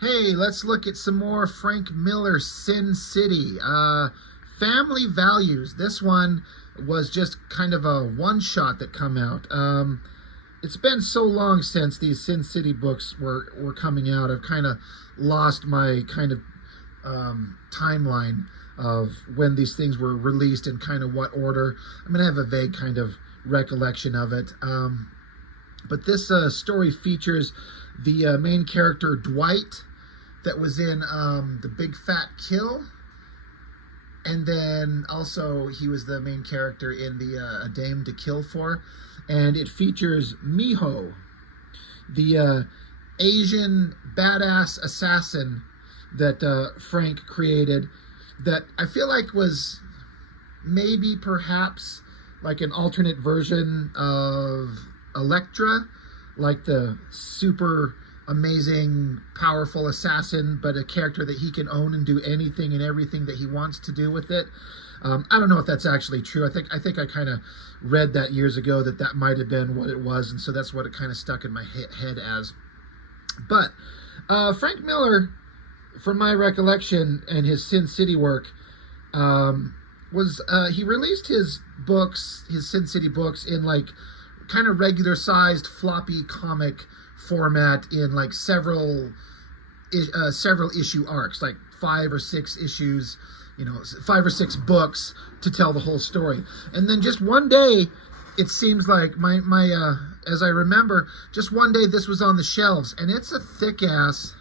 Hey, let's look at some more Frank Miller, Sin City. Family Values. This one was just kind of a one-shot that come out. It's been so long since these Sin City books were coming out. I've kind of lost my kind of timeline of when these things were released and kind of what order. I mean, I have a vague kind of recollection of it. But this story features the main character, Dwight, that was in The Big Fat Kill. And then also he was the main character in the A Dame to Kill For. And it features Miho, the Asian badass assassin that Frank created, that I feel like was maybe perhaps like an alternate version of Elektra, like the super amazing, powerful assassin, but a character that he can own and do anything and everything that he wants to do with it. I don't know if that's actually true. I think I kind of read that years ago that might have been what it was, and so that's what it kind of stuck in my head as. But Frank Miller, from my recollection and his Sin City work, was he released his books, his Sin City books, in like kind of regular sized floppy comic format in like several issue arcs, like 5 or 6 issues, 5 or 6 books to tell the whole story. And then just one day, it seems like my as I remember, just one day this was on the shelves, and it's a thick ass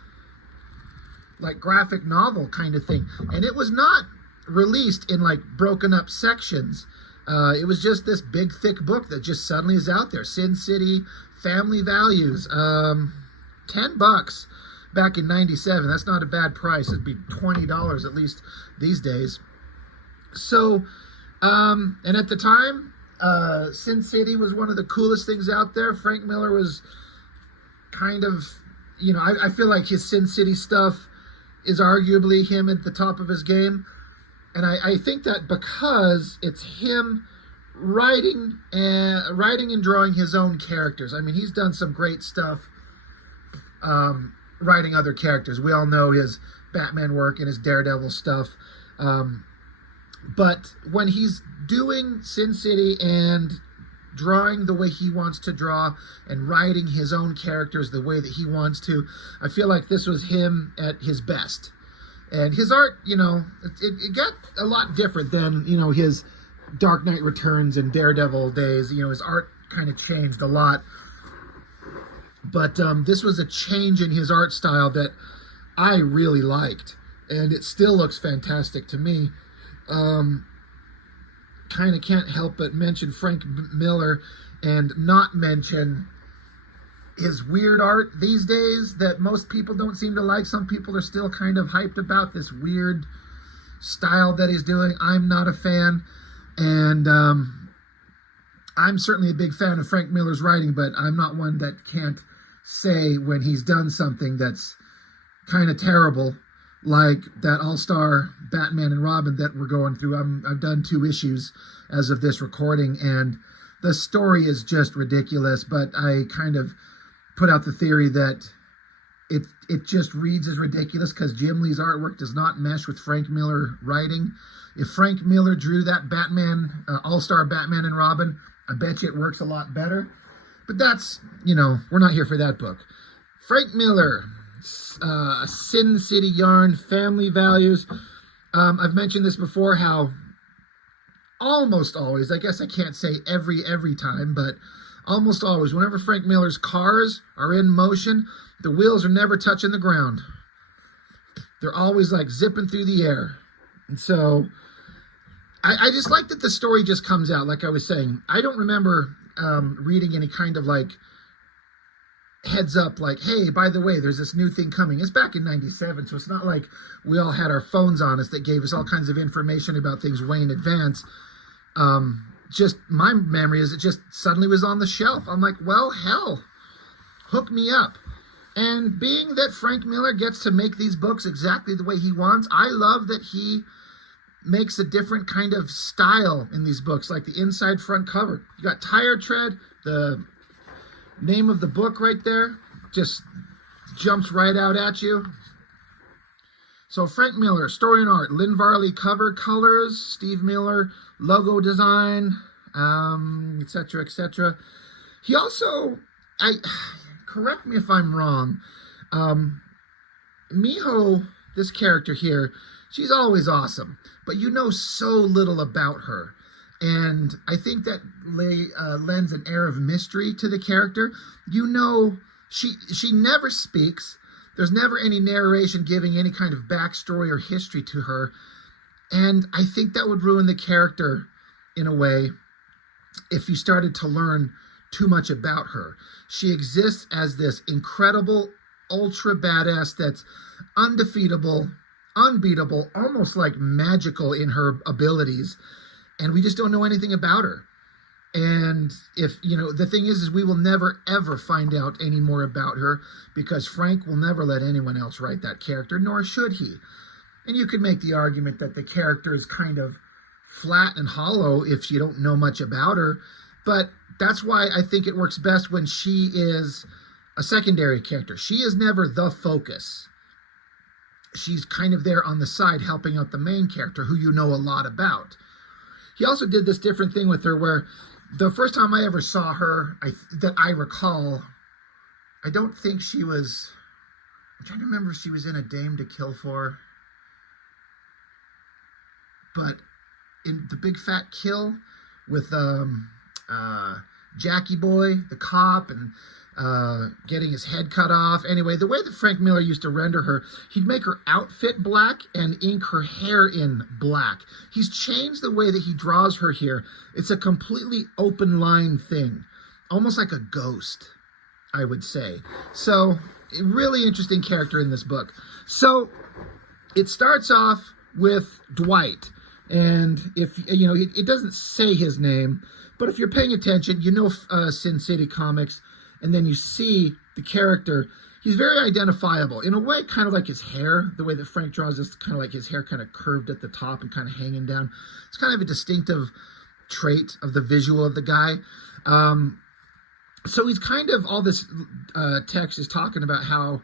like graphic novel kind of thing, and it was not released in like broken up sections. It was just this big thick book that just suddenly is out there. Sin City, Family Values, $10 back in '97. That's not a bad price. It'd be $20 at least these days. So, and at the time, Sin City was one of the coolest things out there. Frank Miller was kind of, I feel like his Sin City stuff is arguably him at the top of his game. And I think that because it's him writing and drawing his own characters. I mean, he's done some great stuff writing other characters. We all know his Batman work and his Daredevil stuff. But when he's doing Sin City and drawing the way he wants to draw and writing his own characters the way that he wants to, I feel like this was him at his best. And his art, it got a lot different than, his Dark Knight Returns and Daredevil days. His art kind of changed a lot. But this was a change in his art style that I really liked. And it still looks fantastic to me. Kind of can't help but mention Frank Miller and not mention his weird art these days that most people don't seem to like. Some people are still kind of hyped about this weird style that he's doing. I'm not a fan, and I'm certainly a big fan of Frank Miller's writing, but I'm not one that can't say when he's done something that's kind of terrible, like that all-star Batman and Robin that we're going through. I've done 2 issues as of this recording, and the story is just ridiculous, but I kind of put out the theory that it just reads as ridiculous because Jim Lee's artwork does not mesh with Frank Miller writing. If Frank Miller drew that Batman, all-star Batman and Robin, I bet you it works a lot better. But that's, we're not here for that book. Frank Miller, Sin City yarn, Family Values. I've mentioned this before, how almost always, I guess I can't say every time, but almost always, whenever Frank Miller's cars are in motion, the wheels are never touching the ground. They're always like zipping through the air. And so I just like that the story just comes out, like I was saying. I don't remember reading any kind of like heads up, like, hey, by the way, there's this new thing coming. It's back in '97, so it's not like we all had our phones on us that gave us all kinds of information about things way in advance. Just my memory is it just suddenly was on the shelf. I'm like, well, hell, hook me up. And being that Frank Miller gets to make these books exactly the way he wants, I love that he makes a different kind of style in these books, like the inside front cover. You got Tire Tread, the name of the book right there, just jumps right out at you. So Frank Miller, story and art. Lynn Varley, cover colors. Steve Miller, logo design, etc., etc. He also, correct me if I'm wrong, Miho, this character here, she's always awesome, but you know so little about her. And I think that lends an air of mystery to the character. You know, she never speaks. There's never any narration giving any kind of backstory or history to her. And I think that would ruin the character in a way if you started to learn too much about her. She exists as this incredible, ultra badass that's undefeatable, unbeatable, almost like magical in her abilities. And we just don't know anything about her. And if, you know, the thing is we will never, ever find out any more about her because Frank will never let anyone else write that character, nor should he. And you could make the argument that the character is kind of flat and hollow if you don't know much about her. But that's why I think it works best when she is a secondary character. She is never the focus. She's kind of there on the side helping out the main character who you know a lot about. He also did this different thing with her where the first time I ever saw her, that I recall, I don't think she was, I'm trying to remember if she was in A Dame to Kill For. But in The Big Fat Kill with Jackie Boy, the cop, and getting his head cut off. Anyway, the way that Frank Miller used to render her, he'd make her outfit black and ink her hair in black. He's changed the way that he draws her here. It's a completely open line thing, almost like a ghost, I would say. So, a really interesting character in this book. So, it starts off with Dwight. And if, you know, it doesn't say his name, but if you're paying attention, you know Sin City Comics, and then you see the character, he's very identifiable. In a way, kind of like his hair, the way that Frank draws this, kind of like his hair kind of curved at the top and kind of hanging down. It's kind of a distinctive trait of the visual of the guy. So he's kind of, all this text is talking about how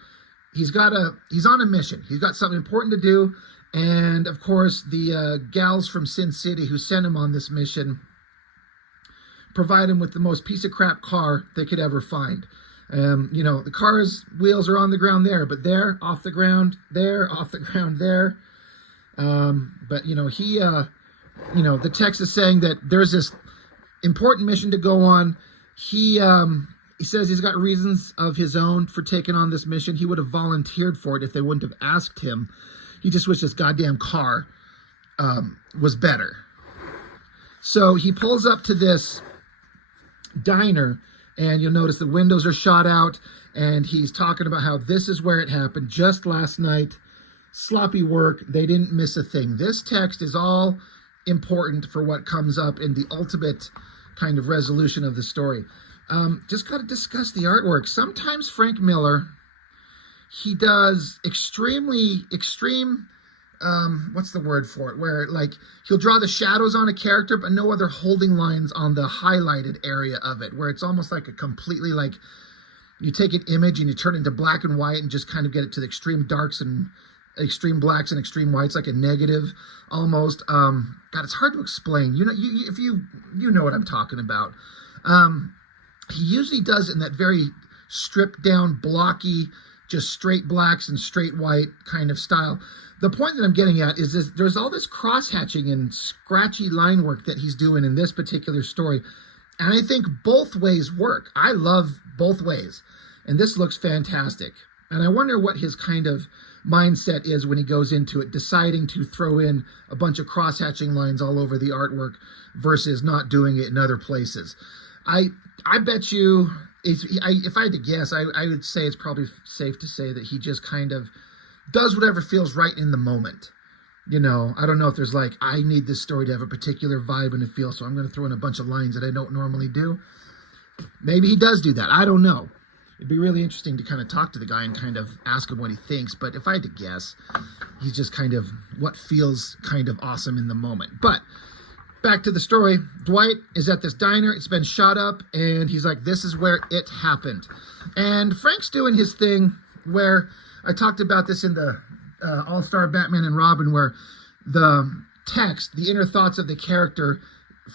he's on a mission. He's got something important to do. And of course, the gals from Sin City who sent him on this mission provide him with the most piece of crap car they could ever find. You know, the car's wheels are on the ground there, but there, off the ground, there, off the ground, there. But, you know, he, you know, the text is saying that there's this important mission to go on. He says he's got reasons of his own for taking on this mission. He would have volunteered for it if they wouldn't have asked him. He just wished this goddamn car was better. So he pulls up to this diner, and you'll notice the windows are shot out, and he's talking about how this is where it happened just last night. Sloppy work. They didn't miss a thing. This text is all important for what comes up in the ultimate kind of resolution of the story. Just got to discuss the artwork. Sometimes Frank Miller, he does extreme, what's the word for it? Where, like, he'll draw the shadows on a character, but no other holding lines on the highlighted area of it, where it's almost like a completely, like, you take an image and you turn it into black and white and just kind of get it to the extreme darks and extreme blacks and extreme whites, like a negative almost. God, it's hard to explain. You know, if you know what I'm talking about. He usually does it in that very stripped down, blocky, just straight blacks and straight white kind of style. The point that I'm getting at is this, there's all this cross-hatching and scratchy line work that he's doing in this particular story. And I think both ways work. I love both ways. And this looks fantastic. And I wonder what his kind of mindset is when he goes into it, deciding to throw in a bunch of cross-hatching lines all over the artwork versus not doing it in other places. I bet you, if I had to guess, I would say it's probably safe to say that he just kind of does whatever feels right in the moment. You know, I don't know if there's like, I need this story to have a particular vibe and a feel, so I'm going to throw in a bunch of lines that I don't normally do. Maybe he does do that. I don't know. It'd be really interesting to kind of talk to the guy and kind of ask him what he thinks. But if I had to guess, he's just kind of what feels kind of awesome in the moment. But back to the story. Dwight is at this diner. It's been shot up, and he's like, this is where it happened. And Frank's doing his thing where I talked about this in the All-Star Batman and Robin, where the text, the inner thoughts of the character,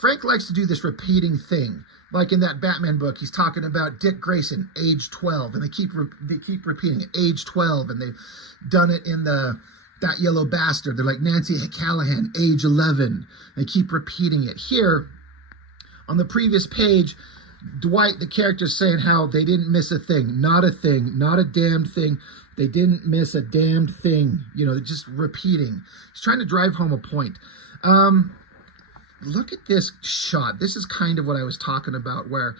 Frank likes to do this repeating thing. Like in that Batman book, he's talking about Dick Grayson, age 12, and they keep repeating it, age 12, and they've done it in That Yellow Bastard. They're like Nancy Callahan, age 11. They keep repeating it. Here, on the previous page, Dwight, the character's saying how they didn't miss a thing, not a damned thing. They didn't miss a damned thing. You know, they're just repeating. He's trying to drive home a point. Look at this shot. This is kind of what I was talking about, where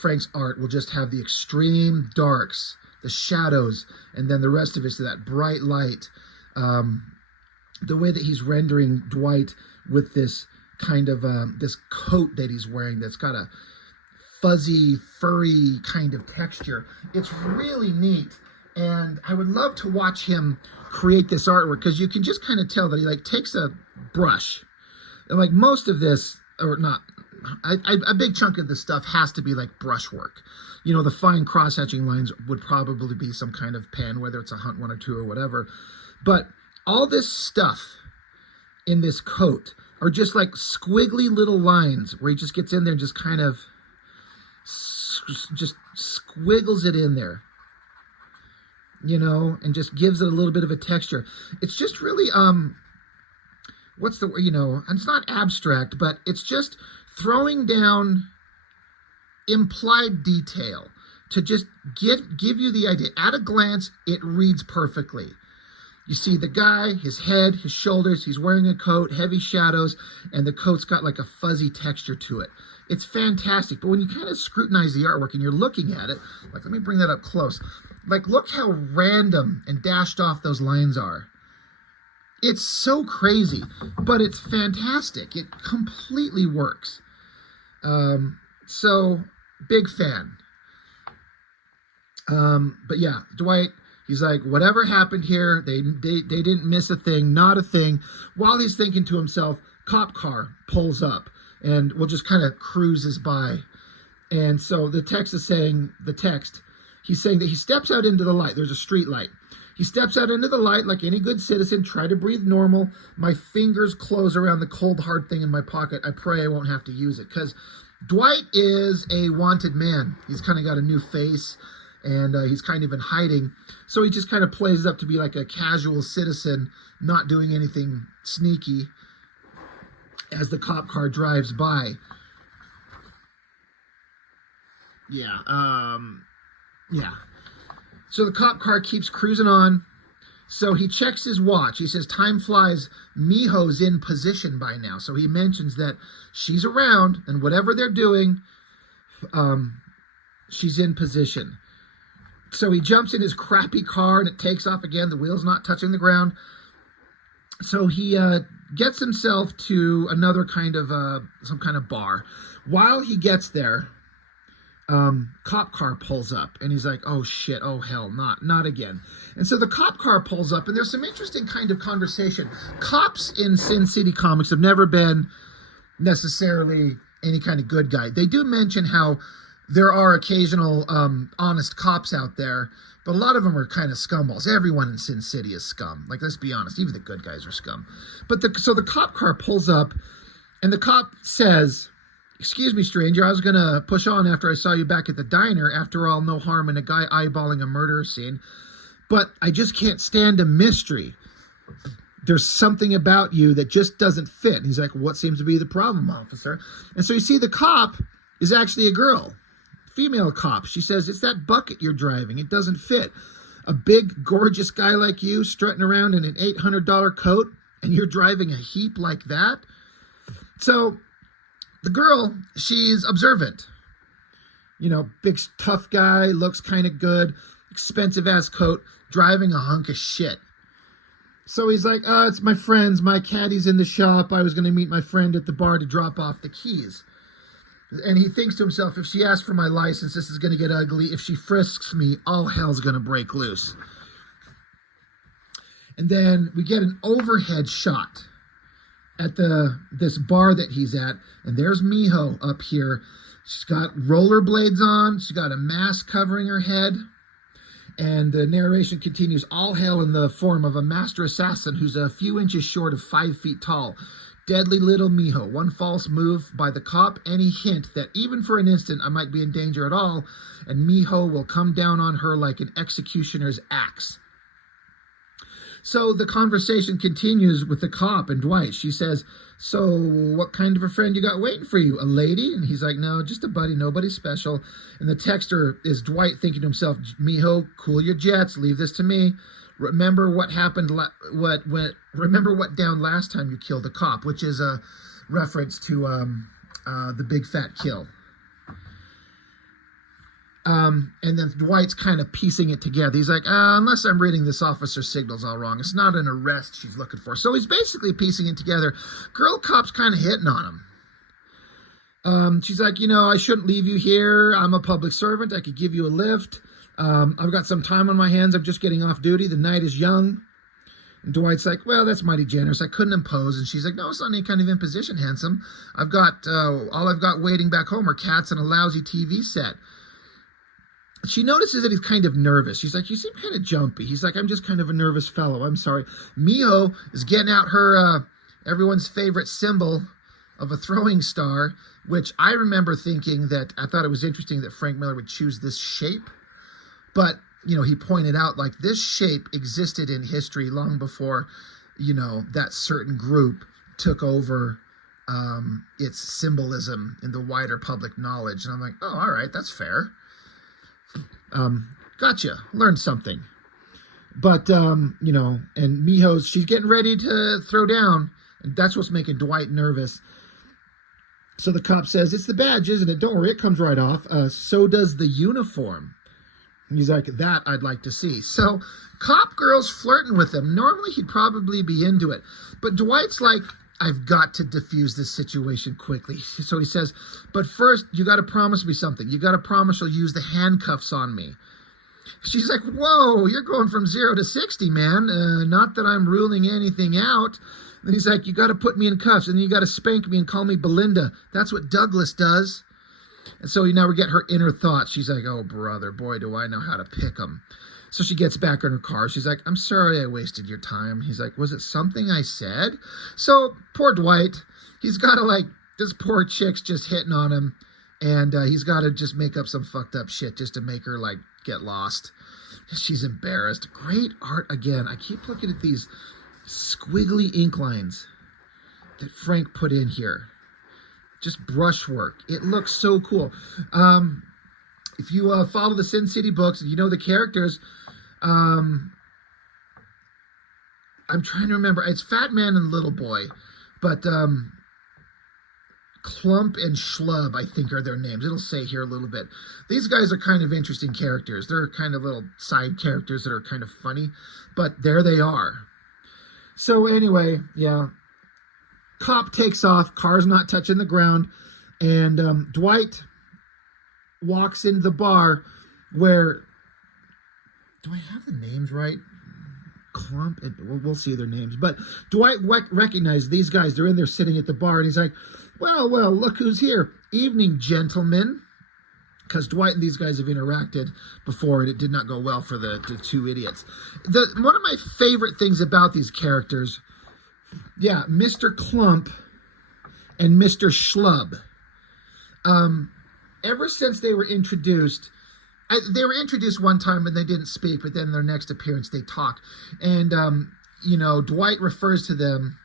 Frank's art will just have the extreme darks, the shadows, and then the rest of it's that bright light. The way that he's rendering Dwight with this kind of this coat that he's wearing that's got a fuzzy, furry kind of texture. It's really neat, and I would love to watch him create this artwork, because you can just kind of tell that he like takes a brush. And like most of this, or not, a big chunk of this stuff has to be like brushwork. You know, the fine cross-hatching lines would probably be some kind of pen, whether it's a Hunt 1 or 2 or whatever. But all this stuff in this coat are just like squiggly little lines where he just gets in there and just kind of just squiggles it in there, you know, and just gives it a little bit of a texture. It's just really, what's the word, you know, it's not abstract, but it's just throwing down implied detail to just give you the idea. At a glance, it reads perfectly. You see the guy, his head, his shoulders, he's wearing a coat, heavy shadows, and the coat's got like a fuzzy texture to it. It's fantastic. But when you kind of scrutinize the artwork and you're looking at it, like, let me bring that up close. Like, look how random and dashed off those lines are. It's so crazy, but it's fantastic. It completely works. So, big fan. But yeah, Dwight, he's like, whatever happened here, they didn't miss a thing, not a thing. While he's thinking to himself, cop car pulls up and will just kind of cruises by. And so the text is saying, he's saying that he steps out into the light. There's a street light. He steps out into the light like any good citizen, try to breathe normal. My fingers close around the cold, hard thing in my pocket. I pray I won't have to use it, because Dwight is a wanted man. He's kind of got a new face, and he's kind of in hiding. So he just kind of plays up to be like a casual citizen, not doing anything sneaky, as the cop car drives by. Yeah. So the cop car keeps cruising on. So he checks his watch. He says, time flies. Miho's in position by now. So he mentions that she's around, and whatever they're doing, she's in position. So he jumps in his crappy car, and it takes off again. The wheel's not touching the ground. So he gets himself to another kind of, some kind of bar. While he gets there, cop car pulls up, and he's like, oh shit, oh hell, not again. And so the cop car pulls up, and there's some interesting kind of conversation. Cops in Sin City comics have never been necessarily any kind of good guy. They do mention how there are occasional honest cops out there, but a lot of them are kind of scumballs. Everyone in Sin City is scum. Like, let's be honest, even the good guys are scum. But so the cop car pulls up, and the cop says, excuse me, stranger, I was going to push on after I saw you back at the diner. After all, no harm in a guy eyeballing a murder scene. But I just can't stand a mystery. There's something about you that just doesn't fit. And he's like, what seems to be the problem, officer? And so you see the cop is actually a girl, female cop. She says, it's that bucket you're driving. It doesn't fit. A big, gorgeous guy like you strutting around in an $800 coat, and you're driving a heap like that? So the girl, she's observant. You know, big, tough guy, looks kind of good, expensive-ass coat, driving a hunk of shit. So he's like, it's my friends. My caddy's in the shop. I was going to meet my friend at the bar to drop off the keys. And he thinks to himself, if she asks for my license, this is going to get ugly. If she frisks me, all hell's going to break loose. And then we get an overhead shot at this bar that he's at, and there's Miho up here. She's got rollerblades on. She's got a mask covering her head. And the narration continues, all hail in the form of a master assassin who's a few inches short of 5 feet tall. Deadly little Miho. One false move by the cop, any hint that even for an instant I might be in danger at all, and Miho will come down on her like an executioner's axe. So the conversation continues with the cop and Dwight. She says, so what kind of a friend you got waiting for you? A lady? And he's like, no, just a buddy, nobody special. And the texter is Dwight thinking to himself, Miho, cool your jets, leave this to me. Remember what happened, remember what down last time you killed a cop, which is a reference to the big fat kill. And then Dwight's kind of piecing it together. He's like, unless I'm reading this officer's signals all wrong, it's not an arrest she's looking for. So he's basically piecing it together. Girl cop's kind of hitting on him. She's like, I shouldn't leave you here. I'm a public servant. I could give you a lift. I've got some time on my hands. I'm just getting off duty. The night is young. And Dwight's like, well, that's mighty generous. I couldn't impose. And she's like, no, it's not any kind of imposition, handsome. All I've got waiting back home are cats and a lousy TV set. She notices that he's kind of nervous. She's like, you seem kind of jumpy. He's like, I'm just kind of a nervous fellow. I'm sorry. Miho is getting out her, everyone's favorite symbol of a throwing star, which I remember thinking that I thought it was interesting that Frank Miller would choose this shape. But, he pointed out, like, this shape existed in history long before, that certain group took over its symbolism in the wider public knowledge. And I'm like, oh, all right, that's fair. Gotcha. Learned something. But, and Miho's, she's getting ready to throw down. And that's what's making Dwight nervous. So the cop says, it's the badge, isn't it? Don't worry, it comes right off. So does the uniform. He's like, that I'd like to see. So cop girl's flirting with him. Normally he'd probably be into it. But Dwight's like, I've got to diffuse this situation quickly. So he says, but first, you got to promise me something. You got to promise you'll use the handcuffs on me. She's like, whoa, you're going from 0 to 60, man. Not that I'm ruling anything out. Then he's like, you got to put me in cuffs, and then you got to spank me and call me Belinda. That's what Douglas does. And so now we get her inner thoughts. She's like, oh, brother, boy, do I know how to pick them. So she gets back in her car. She's like, I'm sorry I wasted your time. He's like, was it something I said? So poor Dwight, he's got to this poor chick's just hitting on him. And he's got to just make up some fucked up shit just to make her get lost. She's embarrassed. Great art again. I keep looking at these squiggly ink lines that Frank put in here. Just brushwork. It looks so cool. If you follow the Sin City books and you know the characters, I'm trying to remember. It's Fat Man and Little Boy, but Clump and Schlub, I think, are their names. It'll say here a little bit. These guys are kind of interesting characters. They're kind of little side characters that are kind of funny, but there they are. So anyway, yeah. Cop takes off, car's not touching the ground, and Dwight walks into the bar where, do I have the names right? Clump, and we'll see their names, but Dwight recognized these guys. They're in there sitting at the bar, and he's like, well, look who's here. Evening, gentlemen. Because Dwight and these guys have interacted before, and it did not go well for the two idiots. One of my favorite things about these characters, yeah, Mr. Clump and Mr. Schlub. Ever since they were introduced, they were introduced one time and they didn't speak, but then their next appearance they talk. And, Dwight refers to them,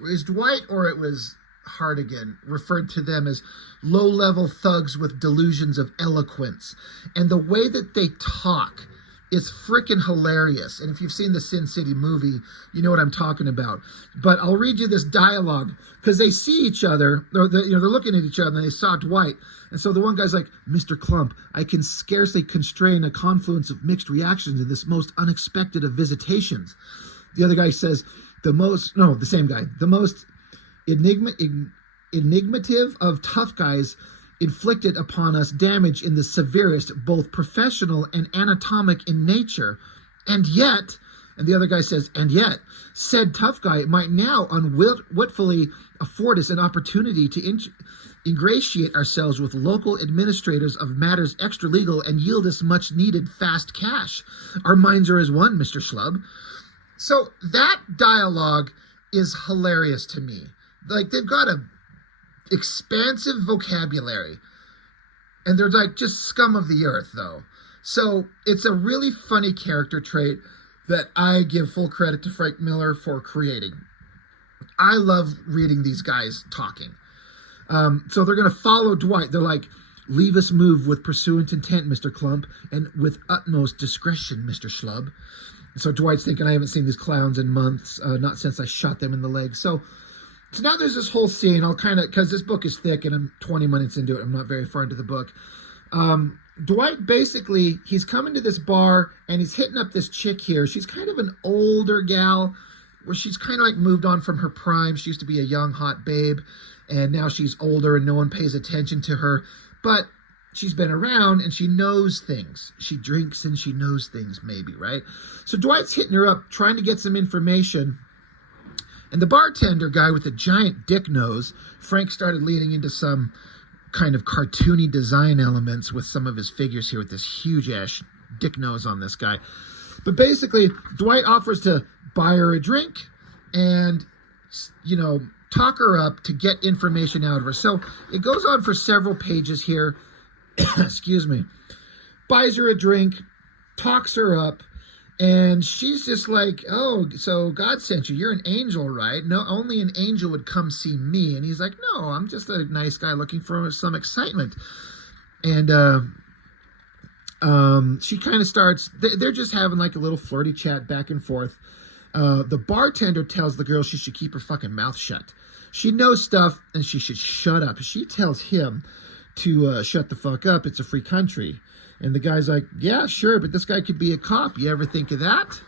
is Dwight or it was Hardigan referred to them as low-level thugs with delusions of eloquence. And the way that they talk is freaking hilarious. And if you've seen the Sin City movie, you know what I'm talking about. But I'll read you this dialogue because they see each other, or they're looking at each other, and they saw Dwight. And so the one guy's like, Mr. Clump, I can scarcely constrain a confluence of mixed reactions in this most unexpected of visitations. The other guy says, the most enigmative of tough guys inflicted upon us damage in the severest, both professional and anatomic in nature. And yet, and the other guy says, and yet, said tough guy might now unwittingly afford us an opportunity to ingratiate ourselves with local administrators of matters extra legal and yield us much needed fast cash. Our minds are as one, Mr. Schlub. So that dialogue is hilarious to me. Like, they've got a expansive vocabulary, and they're like just scum of the earth, though. So it's a really funny character trait that I give full credit to Frank Miller for creating. I love reading these guys talking. So they're going to follow Dwight. They're like, leave us move with pursuant intent, Mr. Clump, and with utmost discretion, Mr. Schlub. So Dwight's thinking, I haven't seen these clowns in months, not since I shot them in the leg. So now there's this whole scene. I'll kind of, because this book is thick and I'm 20 minutes into it. I'm not very far into the book. Dwight basically, he's coming to this bar and he's hitting up this chick here. She's kind of an older gal where she's kind of like moved on from her prime. She used to be a young, hot babe, and now she's older and no one pays attention to her. But she's been around and she knows things. She drinks and she knows things, maybe, right? So Dwight's hitting her up, trying to get some information. And the bartender guy with the giant dick nose, Frank started leaning into some kind of cartoony design elements with some of his figures here with this huge ass dick nose on this guy. But basically, Dwight offers to buy her a drink and, you know, talk her up to get information out of her. So it goes on for several pages here. Excuse me. Buys her a drink, talks her up, and she's just like, oh, so God sent you. You're an angel, right? No, only an angel would come see me. And he's like, no, I'm just a nice guy looking for some excitement. And she kind of starts, they're just having like a little flirty chat back and forth. The bartender tells the girl she should keep her fucking mouth shut. She knows stuff and she should shut up. She tells him to shut the fuck up. It's a free country. And the guy's like, yeah, sure, but this guy could be a cop. You ever think of that?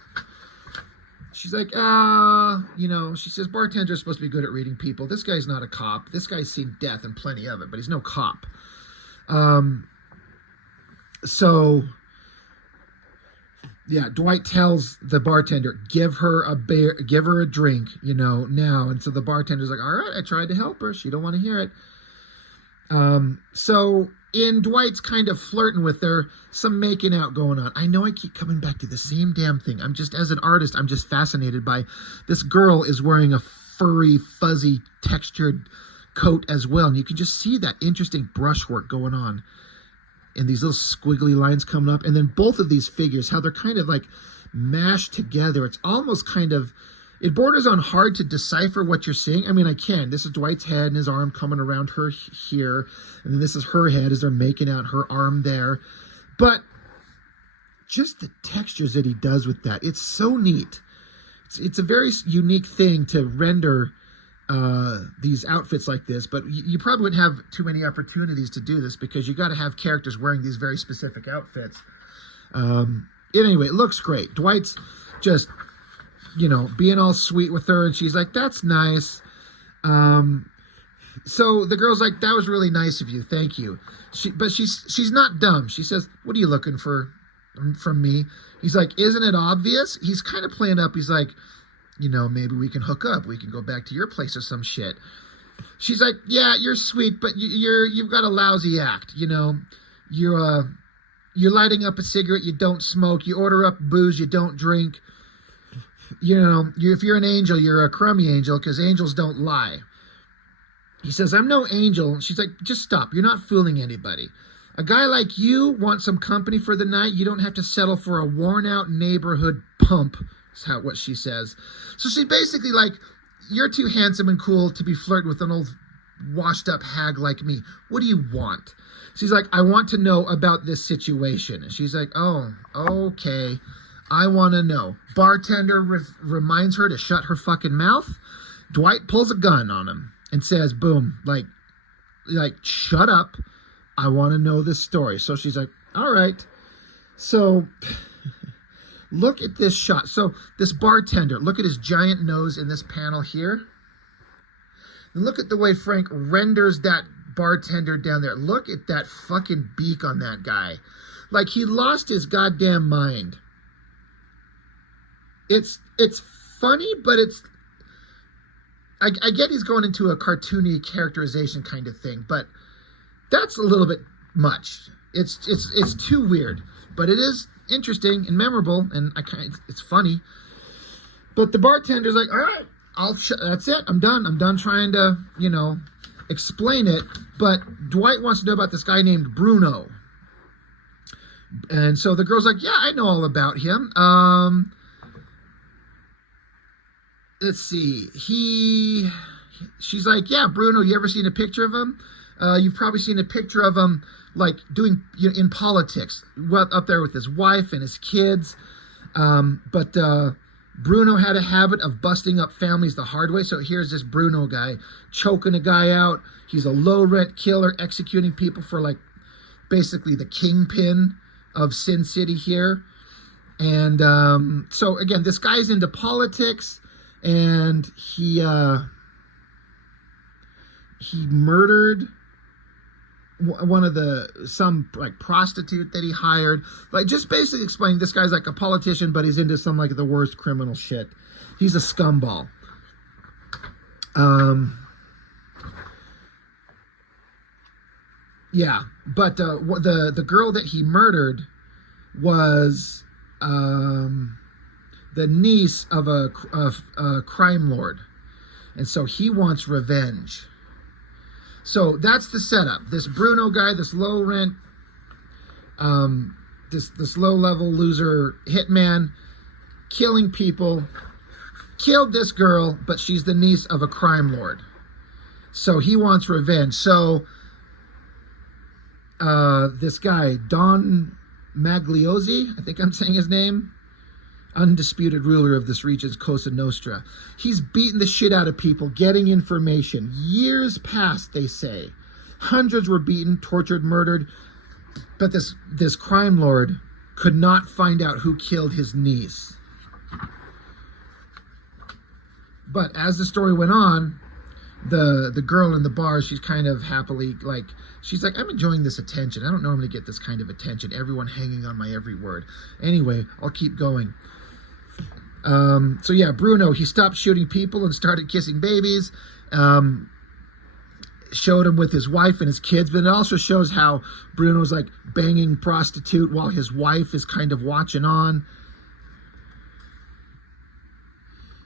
She's like, you know, she says, bartender's supposed to be good at reading people. This guy's not a cop. This guy's seen death and plenty of it, but he's no cop. So, yeah, Dwight tells the bartender, give her a drink, you know, now. And so the bartender's like, all right, I tried to help her. She don't want to hear it. So in Dwight's kind of flirting with her, some making out going on. I know I keep coming back to the same damn thing. I'm just, as an artist, I'm just fascinated by this girl is wearing a furry, fuzzy, textured coat as well. And you can just see that interesting brushwork going on. And these little squiggly lines coming up. And then both of these figures, how they're kind of like mashed together. It's almost kind of, it borders on hard to decipher what you're seeing. I mean, I can. This is Dwight's head and his arm coming around her here. And then this is her head as they're making out, her arm there. But just the textures that he does with that, it's so neat. It's a very unique thing to render these outfits like this, but you probably wouldn't have too many opportunities to do this because you got to have characters wearing these very specific outfits. Anyway, it looks great. Dwight's just, you know, being all sweet with her, and she's like, that's nice. So the girl's like, that was really nice of you, thank you. But she's not dumb. She says, what are you looking for from me? He's like, isn't it obvious? He's kind of playing up. He's like, you know, maybe we can hook up. We can go back to your place or some shit. She's like, yeah, you're sweet, but you've got a lousy act. You know, you're lighting up a cigarette. You don't smoke. You order up booze. You don't drink. You know, if you're an angel, you're a crummy angel because angels don't lie. He says, I'm no angel. She's like, just stop. You're not fooling anybody. A guy like you wants some company for the night. You don't have to settle for a worn-out neighborhood pump. Is what she says. So she's basically like, you're too handsome and cool to be flirting with an old washed-up hag like me. What do you want? She's like, I want to know about this situation. And she's like, oh, okay. I want to know. Bartender reminds her to shut her fucking mouth. Dwight pulls a gun on him and says, boom, like, shut up. I want to know this story. So she's like, all right. So look at this shot. So this bartender, look at his giant nose in this panel here. And look at the way Frank renders that bartender down there. Look at that fucking beak on that guy. Like he lost his goddamn mind. It's funny, but I get he's going into a cartoony characterization kind of thing, but that's a little bit much. It's too weird, but it is interesting and memorable, and it's funny. But the bartender's like, all right, that's it. I'm done. I'm done trying to, explain it. But Dwight wants to know about this guy named Bruno. And so the girl's like, yeah, I know all about him. Let's see. She's like, yeah, Bruno, you ever seen a picture of him? You've probably seen a picture of him, like, doing, in politics, up there with his wife and his kids. But Bruno had a habit of busting up families the hard way. So here's this Bruno guy choking a guy out. He's a low-rent killer executing people for, like, basically the kingpin of Sin City here. And so, again, this guy's into politics, and he murdered some prostitute that he hired. Like, just basically explaining this guy's like a politician, but he's into some like the worst criminal shit. He's a scumball. Yeah, but the girl that he murdered was the niece of a crime lord, and so he wants revenge. So that's the setup. This Bruno guy, this low rent, this low level loser hitman, killing people, killed this girl, but she's the niece of a crime lord. So he wants revenge. So this guy, Don Magliozzi, I think I'm saying his name, undisputed ruler of this region's Cosa Nostra. He's beating the shit out of people, getting information. Years passed, they say. Hundreds were beaten, tortured, murdered. But this crime lord could not find out who killed his niece. But as the story went on, the girl in the bar, she's kind of happily, like, she's like, I'm enjoying this attention. I don't normally get this kind of attention. Everyone hanging on my every word. Anyway, I'll keep going. So yeah, Bruno, he stopped shooting people and started kissing babies. Showed him with his wife and his kids, but it also shows how Bruno's like banging prostitute while his wife is kind of watching on.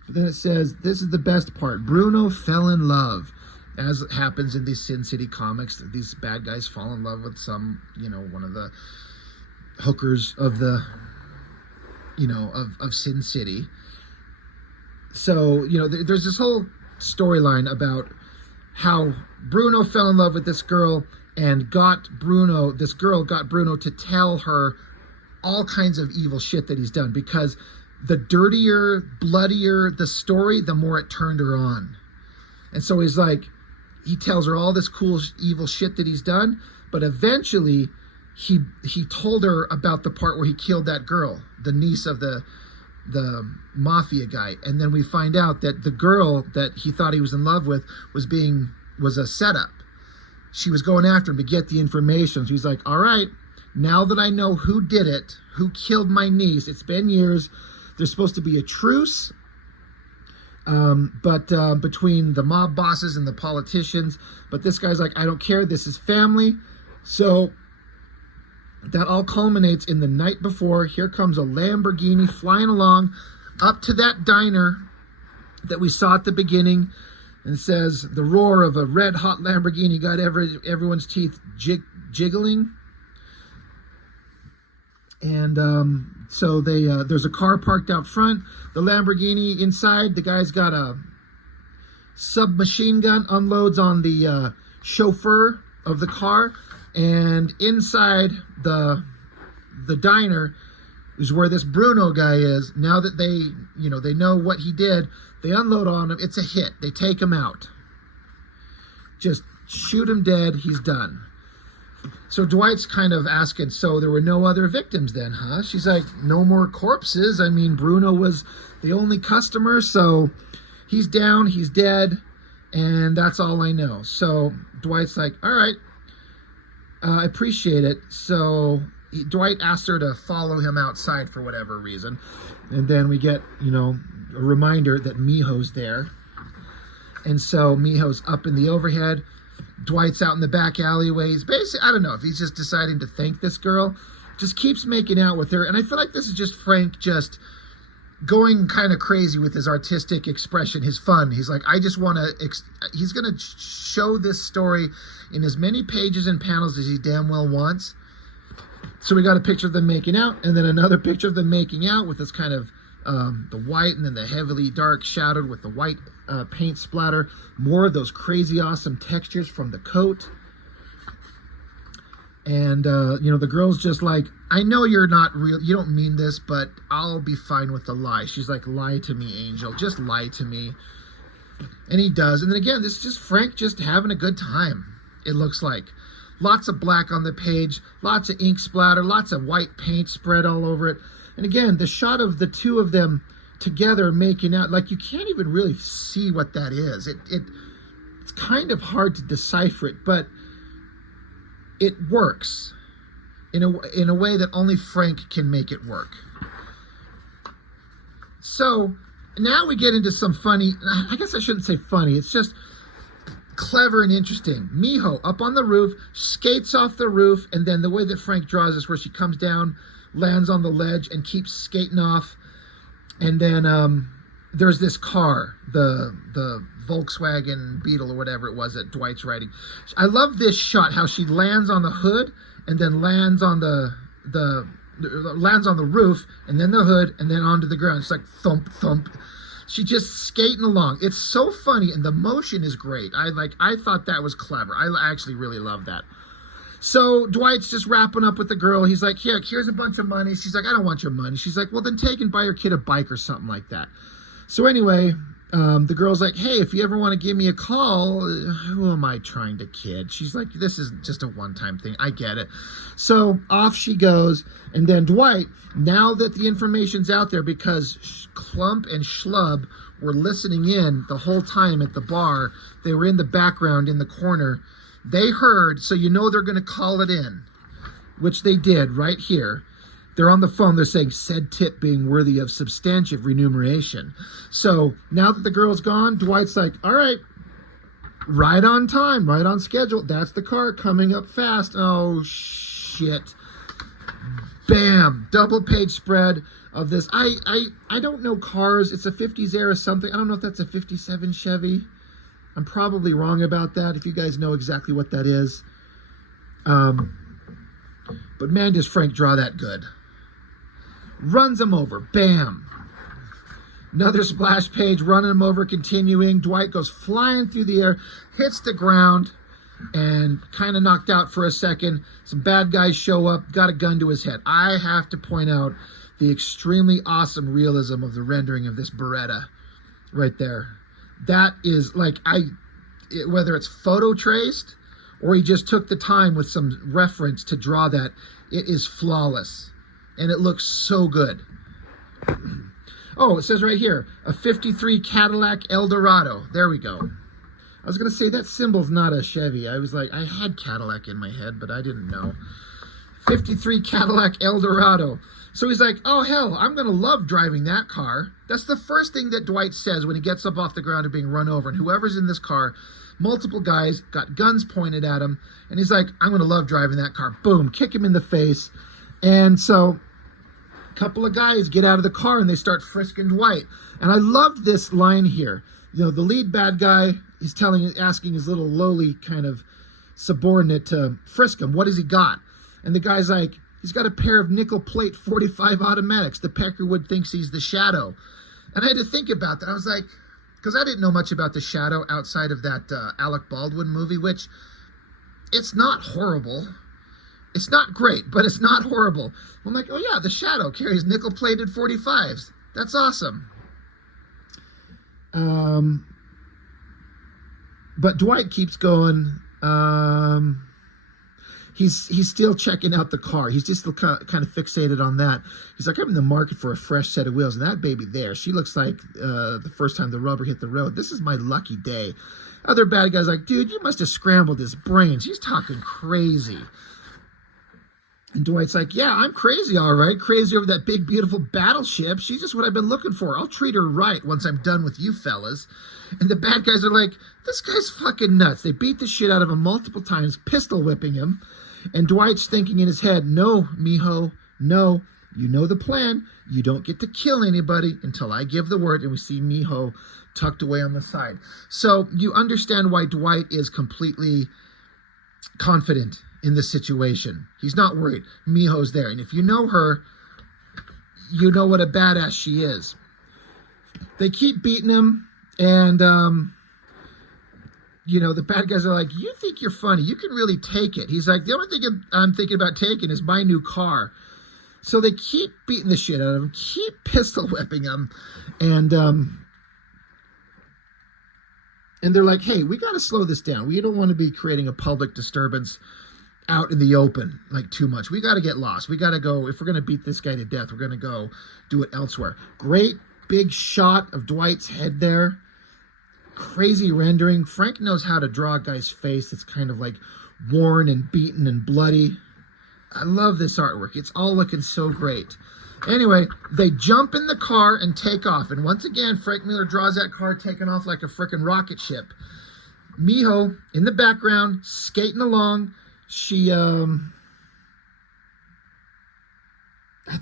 But then it says, this is the best part. Bruno fell in love. As it happens in these Sin City comics, these bad guys fall in love with some, one of the hookers of the, of Sin City. So, there's this whole storyline about how Bruno fell in love with this girl and this girl got Bruno to tell her all kinds of evil shit that he's done, because the dirtier, bloodier the story, the more it turned her on. And so he tells her all this cool, evil shit that he's done, but eventually he told her about the part where he killed that girl, the niece of the mafia guy. And then we find out that the girl that he thought he was in love with was a setup. She was going after him to get the information. So he's like, all right, now that I know who did it, who killed my niece, it's been years, there's supposed to be a truce, but between the mob bosses and the politicians. But this guy's like, I don't care, this is family. So that all culminates in the night before. Here comes a Lamborghini flying along up to that diner that we saw at the beginning, and it says the roar of a red hot Lamborghini got everyone's teeth jiggling. And so there's a car parked out front. The Lamborghini inside, the guy's got a submachine gun, unloads on the chauffeur of the car. And inside the diner is where this Bruno guy is. Now that they know what he did, they unload on him. It's a hit. They take him out. Just shoot him dead. He's done. So Dwight's kind of asking, so there were no other victims then, huh? She's like, no more corpses. I mean, Bruno was the only customer, so he's down, he's dead, and that's all I know. So Dwight's like, all right, I appreciate it. So Dwight asks her to follow him outside for whatever reason. And then we get, a reminder that Miho's there. And so Miho's up in the overhead. Dwight's out in the back alleyways. Basically, I don't know if he's just deciding to thank this girl. Just keeps making out with her. And I feel like this is just Frank just going kind of crazy with his artistic expression, his fun. He's like, I just want to, he's going to show this story in as many pages and panels as he damn well wants. So we got a picture of them making out, and then another picture of them making out with this kind of the white, and then the heavily dark shadowed with the white paint splatter. More of those crazy awesome textures from the coat. And, you know, the girl's just like, I know you're not real. You don't mean this, but I'll be fine with the lie. She's like, lie to me, Angel. Just lie to me. And he does. And then again, this is just Frank just having a good time, it looks like. Lots of black on the page, lots of ink splatter, lots of white paint spread all over it. And again, the shot of the two of them together making out, like you can't even really see what that is. It's kind of hard to decipher it, but it works in a way that only Frank can make it work. So now we get into some funny, I guess I shouldn't say funny, it's just clever and interesting. Miho up on the roof, skates off the roof, and then the way that Frank draws is where she comes down, lands on the ledge, and keeps skating off. And then there's this car, the Volkswagen Beetle or whatever it was that Dwight's riding. I love this shot, how she lands on the hood and then lands on lands on the roof and then the hood and then onto the ground. It's like thump, thump. She's just skating along. It's so funny, and the motion is great. I thought that was clever. I actually really love that. So Dwight's just wrapping up with the girl. He's like, here's a bunch of money. She's like, I don't want your money. She's like, well, then take and buy your kid a bike or something like that. So anyway, the girl's like, hey, if you ever want to give me a call, who am I trying to kid? She's like, this is just a one-time thing. I get it. So off she goes. And then Dwight, now that the information's out there, because Clump and Schlub were listening in the whole time at the bar, they were in the background in the corner. They heard, so you know they're going to call it in, which they did right here. They're on the phone. They're saying, said tip being worthy of substantive remuneration. So now that the girl's gone, Dwight's like, all right, right on time, right on schedule. That's the car coming up fast. Oh, shit. Bam. Double page spread of this. I don't know cars. It's a 50s era something. I don't know if that's a 57 Chevy. I'm probably wrong about that, if you guys know exactly what that is. But man, does Frank draw that good. Runs him over. Bam. Another splash page, running him over, continuing. Dwight goes flying through the air, hits the ground, and kind of knocked out for a second. Some bad guys show up, got a gun to his head. I have to point out the extremely awesome realism of the rendering of this Beretta right there. That is like, whether it's photo traced or he just took the time with some reference to draw that, it is flawless. And it looks so good. Oh, it says right here, a 53 Cadillac Eldorado. There we go. I was going to say that symbol's not a Chevy. I was like, I had Cadillac in my head, but I didn't know. 53 Cadillac Eldorado. So he's like, oh, hell, I'm going to love driving that car. That's the first thing that Dwight says when he gets up off the ground and being run over. And whoever's in this car, multiple guys, got guns pointed at him. And he's like, I'm going to love driving that car. Boom, kick him in the face. And so a couple of guys get out of the car and they start frisking Dwight. And I loved this line here. You know, the lead bad guy is asking his little lowly kind of subordinate to frisk him. What has he got? And the guy's like, he's got a pair of nickel plate 45 automatics. The Peckerwood thinks he's the Shadow. And I had to think about that. I was like, because I didn't know much about the Shadow outside of that Alec Baldwin movie, which it's not horrible. It's not great, but it's not horrible. I'm like, oh yeah, the Shadow carries nickel-plated 45s. That's awesome. But Dwight keeps going. He's still checking out the car. He's just kind of fixated on that. He's like, I'm in the market for a fresh set of wheels. And that baby there, she looks like the first time the rubber hit the road. This is my lucky day. Other bad guy's like, dude, you must have scrambled his brains. He's talking crazy. And Dwight's like, yeah, I'm crazy, all right. Crazy over that big, beautiful battleship. She's just what I've been looking for. I'll treat her right once I'm done with you fellas. And the bad guys are like, this guy's fucking nuts. They beat the shit out of him multiple times, pistol whipping him. And Dwight's thinking in his head, no, Miho, no. You know the plan. You don't get to kill anybody until I give the word. And we see Miho tucked away on the side. So you understand why Dwight is completely confident in this situation. He's not worried. Miho's there. And if you know her, you know what a badass she is. They keep beating him. And, you know, the bad guys are like, you think you're funny. You can really take it. He's like, the only thing I'm thinking about taking is my new car. So they keep beating the shit out of him, keep pistol whipping him. And they're like, hey, we got to slow this down. We don't want to be creating a public disturbance out in the open, like, too much. We got to get lost. We got to go. If we're going to beat this guy to death, we're going to go do it elsewhere. Great big shot of Dwight's head there. Crazy rendering. Frank knows how to draw a guy's face that's kind of like worn and beaten and bloody. I love this artwork. It's all looking so great. Anyway, they jump in the car and take off. And once again, Frank Miller draws that car taking off like a freaking rocket ship. Miho in the background, skating along. She, for a minute, I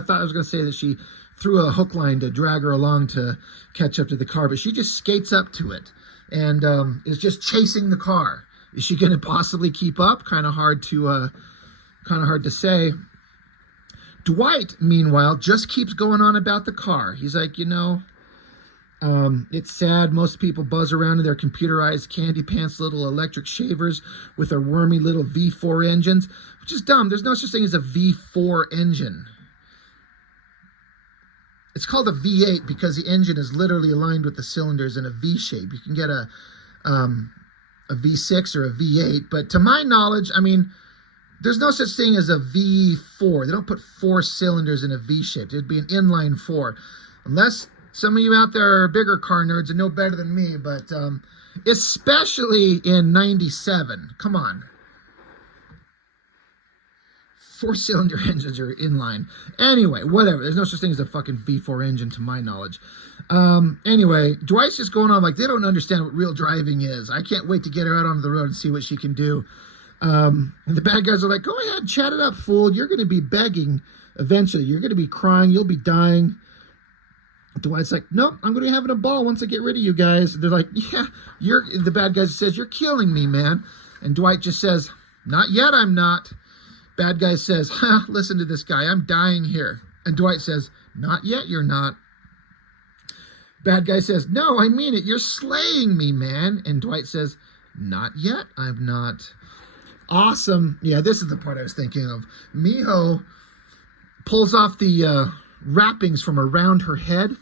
thought I was going to say that she threw a hook line to drag her along to catch up to the car, but she just skates up to it and is just chasing the car. Is she going to possibly keep up? Kind of hard to say. Dwight, meanwhile, just keeps going on about the car. He's like, you know, it's sad. Most people buzz around in their computerized candy pants little electric shavers with their wormy little V4 engines, which is dumb. There's no such thing as a V4 engine. It's called a V8 because the engine is literally aligned with the cylinders in a V shape. You can get a V6 or a V8, but to my knowledge, I mean, there's no such thing as a V4. They don't put 4 cylinders in a V shape. It'd be an inline 4. Unless some of you out there are bigger car nerds and know better than me, but especially in 97. Come on. 4-cylinder engines are inline. Anyway, whatever. There's no such thing as a fucking V4 engine to my knowledge. Anyway, Dwight's just going on like they don't understand what real driving is. I can't wait to get her out onto the road and see what she can do. And the bad guys are like, go ahead, chat it up, fool. You're going to be begging eventually. You're going to be crying. You'll be dying. Dwight's like, nope, I'm going to be having a ball once I get rid of you guys. They're like, yeah, the bad guy says, you're killing me, man. And Dwight just says, not yet, I'm not. Bad guy says, listen to this guy. I'm dying here. And Dwight says, not yet, you're not. Bad guy says, no, I mean it. You're slaying me, man. And Dwight says, not yet, I'm not. Awesome. Yeah, this is the part I was thinking of. Miho pulls off the wrappings from around her head,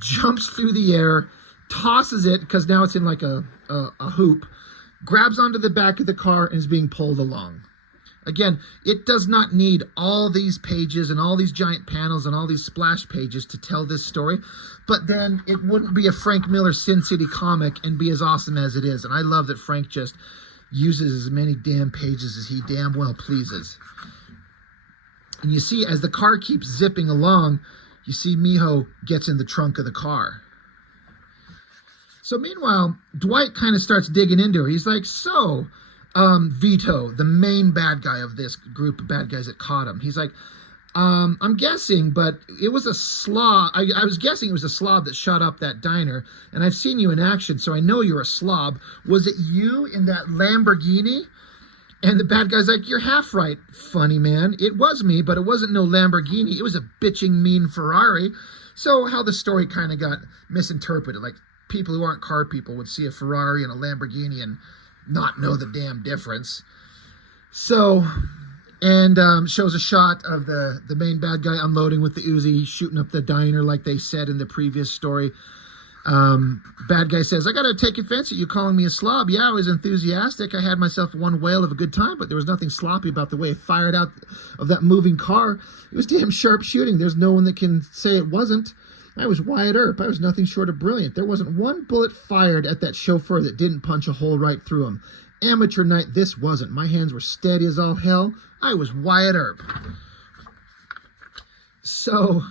jumps through the air, tosses it, because now it's in like a hoop, grabs onto the back of the car, and is being pulled along. Again, it does not need all these pages and all these giant panels and all these splash pages to tell this story, but then it wouldn't be a Frank Miller Sin City comic and be as awesome as it is. And I love that Frank just uses as many damn pages as he damn well pleases. And you see, as the car keeps zipping along, you see Miho gets in the trunk of the car. So meanwhile, Dwight kind of starts digging into her. He's like, so, Vito, the main bad guy of this group of bad guys that caught him, he's like, I'm guessing, but it was a slob. I was guessing it was a slob that shot up that diner, and I've seen you in action, so I know you're a slob. Was it you in that Lamborghini? And the bad guy's like, you're half right, funny man. It was me, but it wasn't no Lamborghini. It was a bitching mean Ferrari. So how the story kind of got misinterpreted. Like, people who aren't car people would see a Ferrari and a Lamborghini and not know the damn difference. So, and shows a shot of the main bad guy unloading with the Uzi, shooting up the diner like they said in the previous story. Bad guy says, I gotta take offense at you calling me a slob. Yeah, I was enthusiastic. I had myself one whale of a good time, but there was nothing sloppy about the way it fired out of that moving car. It was damn sharp shooting. There's no one that can say it wasn't. I was Wyatt Earp. I was nothing short of brilliant. There wasn't one bullet fired at that chauffeur that didn't punch a hole right through him. Amateur night this wasn't. My hands were steady as all hell. I was Wyatt Earp. So,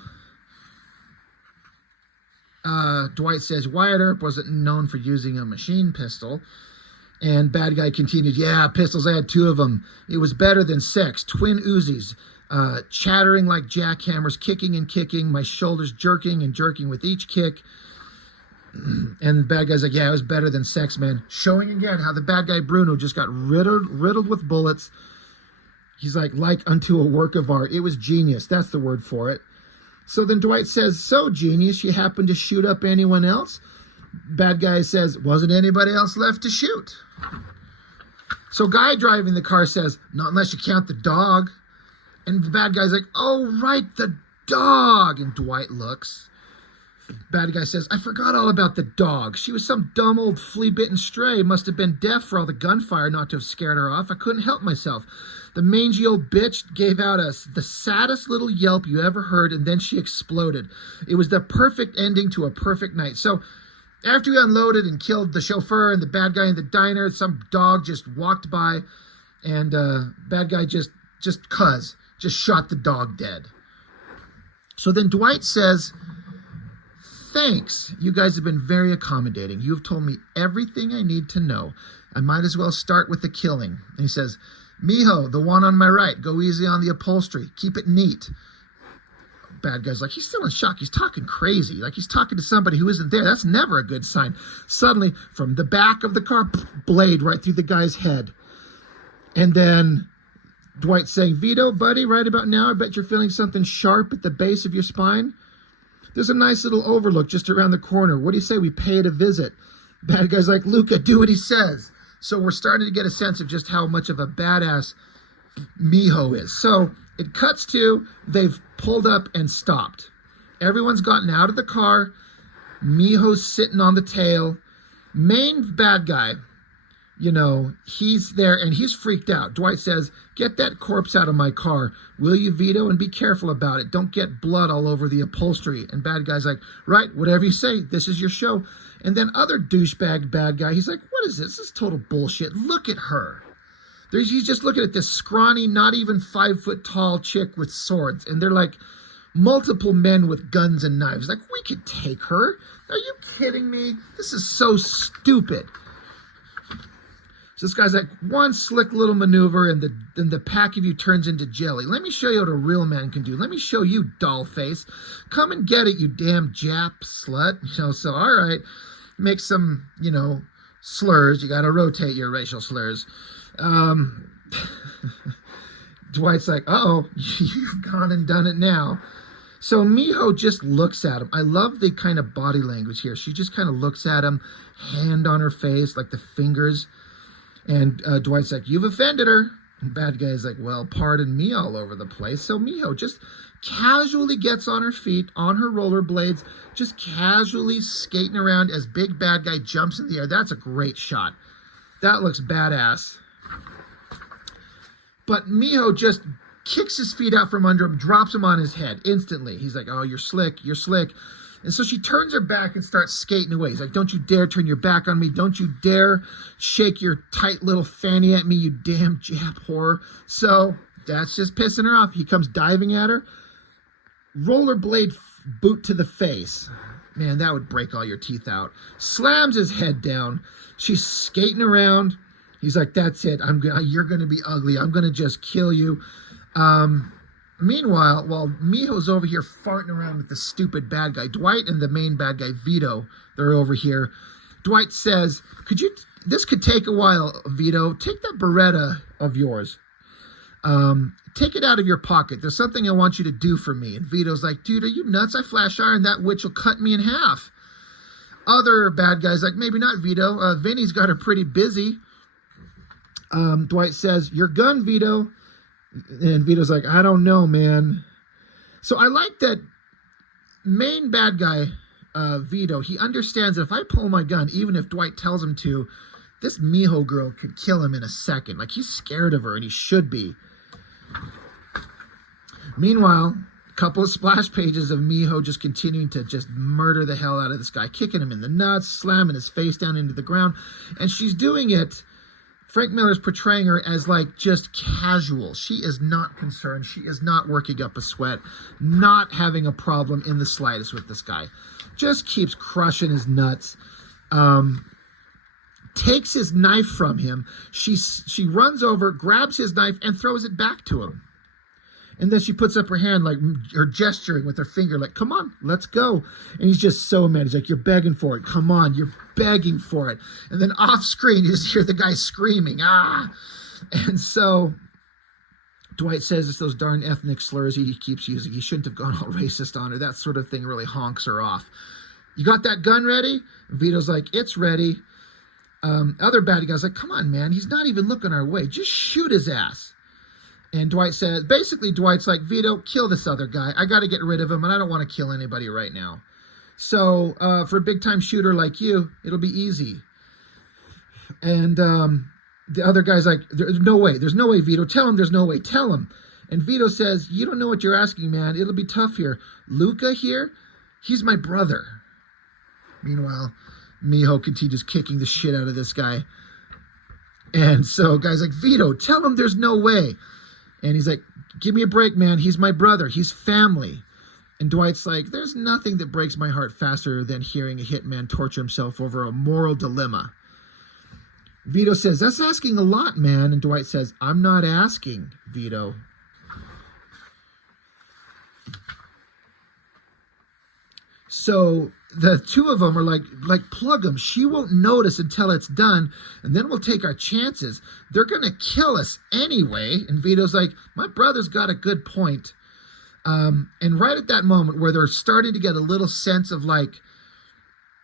Dwight says Wyatt Earp wasn't known for using a machine pistol. And bad guy continued, yeah, pistols, I had 2 of them. It was better than sex. Twin Uzis, chattering like jackhammers, kicking and kicking, my shoulders jerking and jerking with each kick. And the bad guy's like, yeah, it was better than sex, man. Showing again how the bad guy Bruno just got riddled with bullets. He's like unto a work of art. It was genius. That's the word for it. So then Dwight says, so genius, you happen to shoot up anyone else? Bad guy says, wasn't anybody else left to shoot? So guy driving the car says, not unless you count the dog. And the bad guy's like, oh, right, the dog. And Dwight looks. Bad guy says, I forgot all about the dog. She was some dumb old flea-bitten stray. Must have been deaf for all the gunfire not to have scared her off. I couldn't help myself. The mangy old bitch gave out the saddest little yelp you ever heard, and then she exploded. It was the perfect ending to a perfect night. So after we unloaded and killed the chauffeur and the bad guy in the diner, some dog just walked by, and bad guy just shot the dog dead. So then Dwight says, thanks. You guys have been very accommodating. You have told me everything I need to know. I might as well start with the killing. And he says, Miho, the one on my right, go easy on the upholstery. Keep it neat. Bad guy's like, he's still in shock. He's talking crazy. Like he's talking to somebody who isn't there. That's never a good sign. Suddenly, from the back of the car, blade right through the guy's head. And then Dwight's saying, Vito, buddy, right about now, I bet you're feeling something sharp at the base of your spine. There's a nice little overlook just around the corner. What do you say we pay it a visit? Bad guy's like, Luca, do what he says. So we're starting to get a sense of just how much of a badass Miho is. So it cuts to, they've pulled up and stopped. Everyone's gotten out of the car. Miho's sitting on the tail. Main bad guy, he's there and he's freaked out. Dwight says, get that corpse out of my car, will you, Vito? And be careful about it. Don't get blood all over the upholstery. And bad guy's like, right, whatever you say. This is your show. And then other douchebag bad guy, he's like, what is this? This is total bullshit. Look at her. He's just looking at this scrawny, not even 5 foot tall chick with swords. And they're like multiple men with guns and knives. Like, we could take her. Are you kidding me? This is so stupid. So this guy's like, one slick little maneuver and the pack of you turns into jelly. Let me show you what a real man can do. Let me show you, doll face. Come and get it, you damn Jap slut. So all right, make some, slurs. You got to rotate your racial slurs. Dwight's like, uh-oh, you've gone and done it now. So Miho just looks at him. I love the kind of body language here. She just kind of looks at him, hand on her face, like the fingers. And Dwight's like, you've offended her. And bad guy's like, well, pardon me all over the place. So Miho just casually gets on her feet, on her rollerblades, just casually skating around as big bad guy jumps in the air. That's a great shot. That looks badass. But Miho just kicks his feet out from under him, drops him on his head instantly. He's like, oh, you're slick, you're slick. And so she turns her back and starts skating away. He's like, don't you dare turn your back on me. Don't you dare shake your tight little fanny at me, you damn Jap whore. So that's just pissing her off. He comes diving at her. Rollerblade boot to the face. Man, that would break all your teeth out. Slams his head down. She's skating around. He's like, that's it. You're going to be ugly. I'm going to just kill you. Meanwhile, while Miho's over here farting around with the stupid bad guy, Dwight and the main bad guy, Vito, they're over here. Dwight says, this could take a while, Vito. Take that Beretta of yours. Take it out of your pocket. There's something I want you to do for me. And Vito's like, dude, are you nuts? I flash iron. That witch will cut me in half. Other bad guys like, maybe not, Vito. Vinny's got her pretty busy. Dwight says, your gun, Vito. And Vito's like, I don't know, man. So I like that main bad guy, Vito, he understands that if I pull my gun, even if Dwight tells him to, this Miho girl could kill him in a second. Like, he's scared of her, and he should be. Meanwhile, a couple of splash pages of Miho just continuing to just murder the hell out of this guy, kicking him in the nuts, slamming his face down into the ground. And she's doing it Frank Miller's portraying her as like just casual. She is not concerned. She is not working up a sweat, not having a problem in the slightest with this guy. Just keeps crushing his nuts. Takes his knife from him. She runs over, grabs his knife, and throws it back to him. And then she puts up her hand, like, or gesturing with her finger, like, come on, let's go. And he's just so mad. He's like, you're begging for it. Come on, you're begging for it. And then off screen, you just hear the guy screaming, ah. And so Dwight says it's those darn ethnic slurs he keeps using. He shouldn't have gone all racist on her. That sort of thing really honks her off. You got that gun ready? And Vito's like, it's ready. Other bad guy's like, come on, man. He's not even looking our way. Just shoot his ass. And Dwight says, basically, Dwight's like, Vito, kill this other guy. I got to get rid of him, and I don't want to kill anybody right now. So for a big-time shooter like you, it'll be easy. And the other guy's like, there's no way. There's no way, Vito. Tell him there's no way. Tell him. And Vito says, you don't know what you're asking, man. It'll be tough here. Luca here, he's my brother. Meanwhile, Miho continues kicking the shit out of this guy. And so guy's like, Vito, tell him there's no way. And he's like, give me a break, man. He's my brother. He's family. And Dwight's like, there's nothing that breaks my heart faster than hearing a hitman torture himself over a moral dilemma. Vito says, that's asking a lot, man. And Dwight says, I'm not asking, Vito. So the two of them are like plug them. She won't notice until it's done, and then we'll take our chances. They're going to kill us anyway. And Vito's like, my brother's got a good point. And right at that moment where they're starting to get a little sense of like,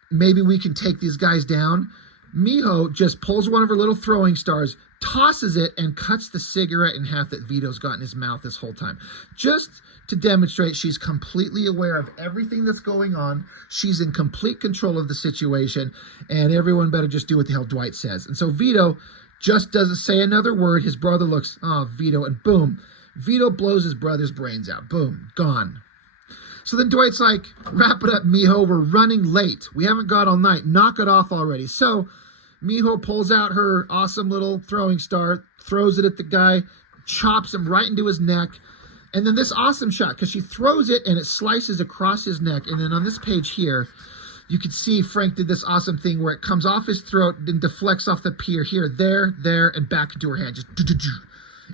maybe we can take these guys down, Miho just pulls one of her little throwing stars, tosses it, and cuts the cigarette in half that Vito's got in his mouth this whole time. Just to demonstrate she's completely aware of everything that's going on. She's in complete control of the situation, and everyone better just do what the hell Dwight says. And so Vito just doesn't say another word. His brother looks, oh, Vito, and boom, Vito blows his brother's brains out. Boom, gone. So then Dwight's like, wrap it up, Miho. We're running late. We haven't got all night. Knock it off already. So Miho pulls out her awesome little throwing star, throws it at the guy, chops him right into his neck. And then this awesome shot, because she throws it and it slices across his neck. And then on this page here, you can see Frank did this awesome thing where it comes off his throat and deflects off the pier here, there, and back into her hand. Just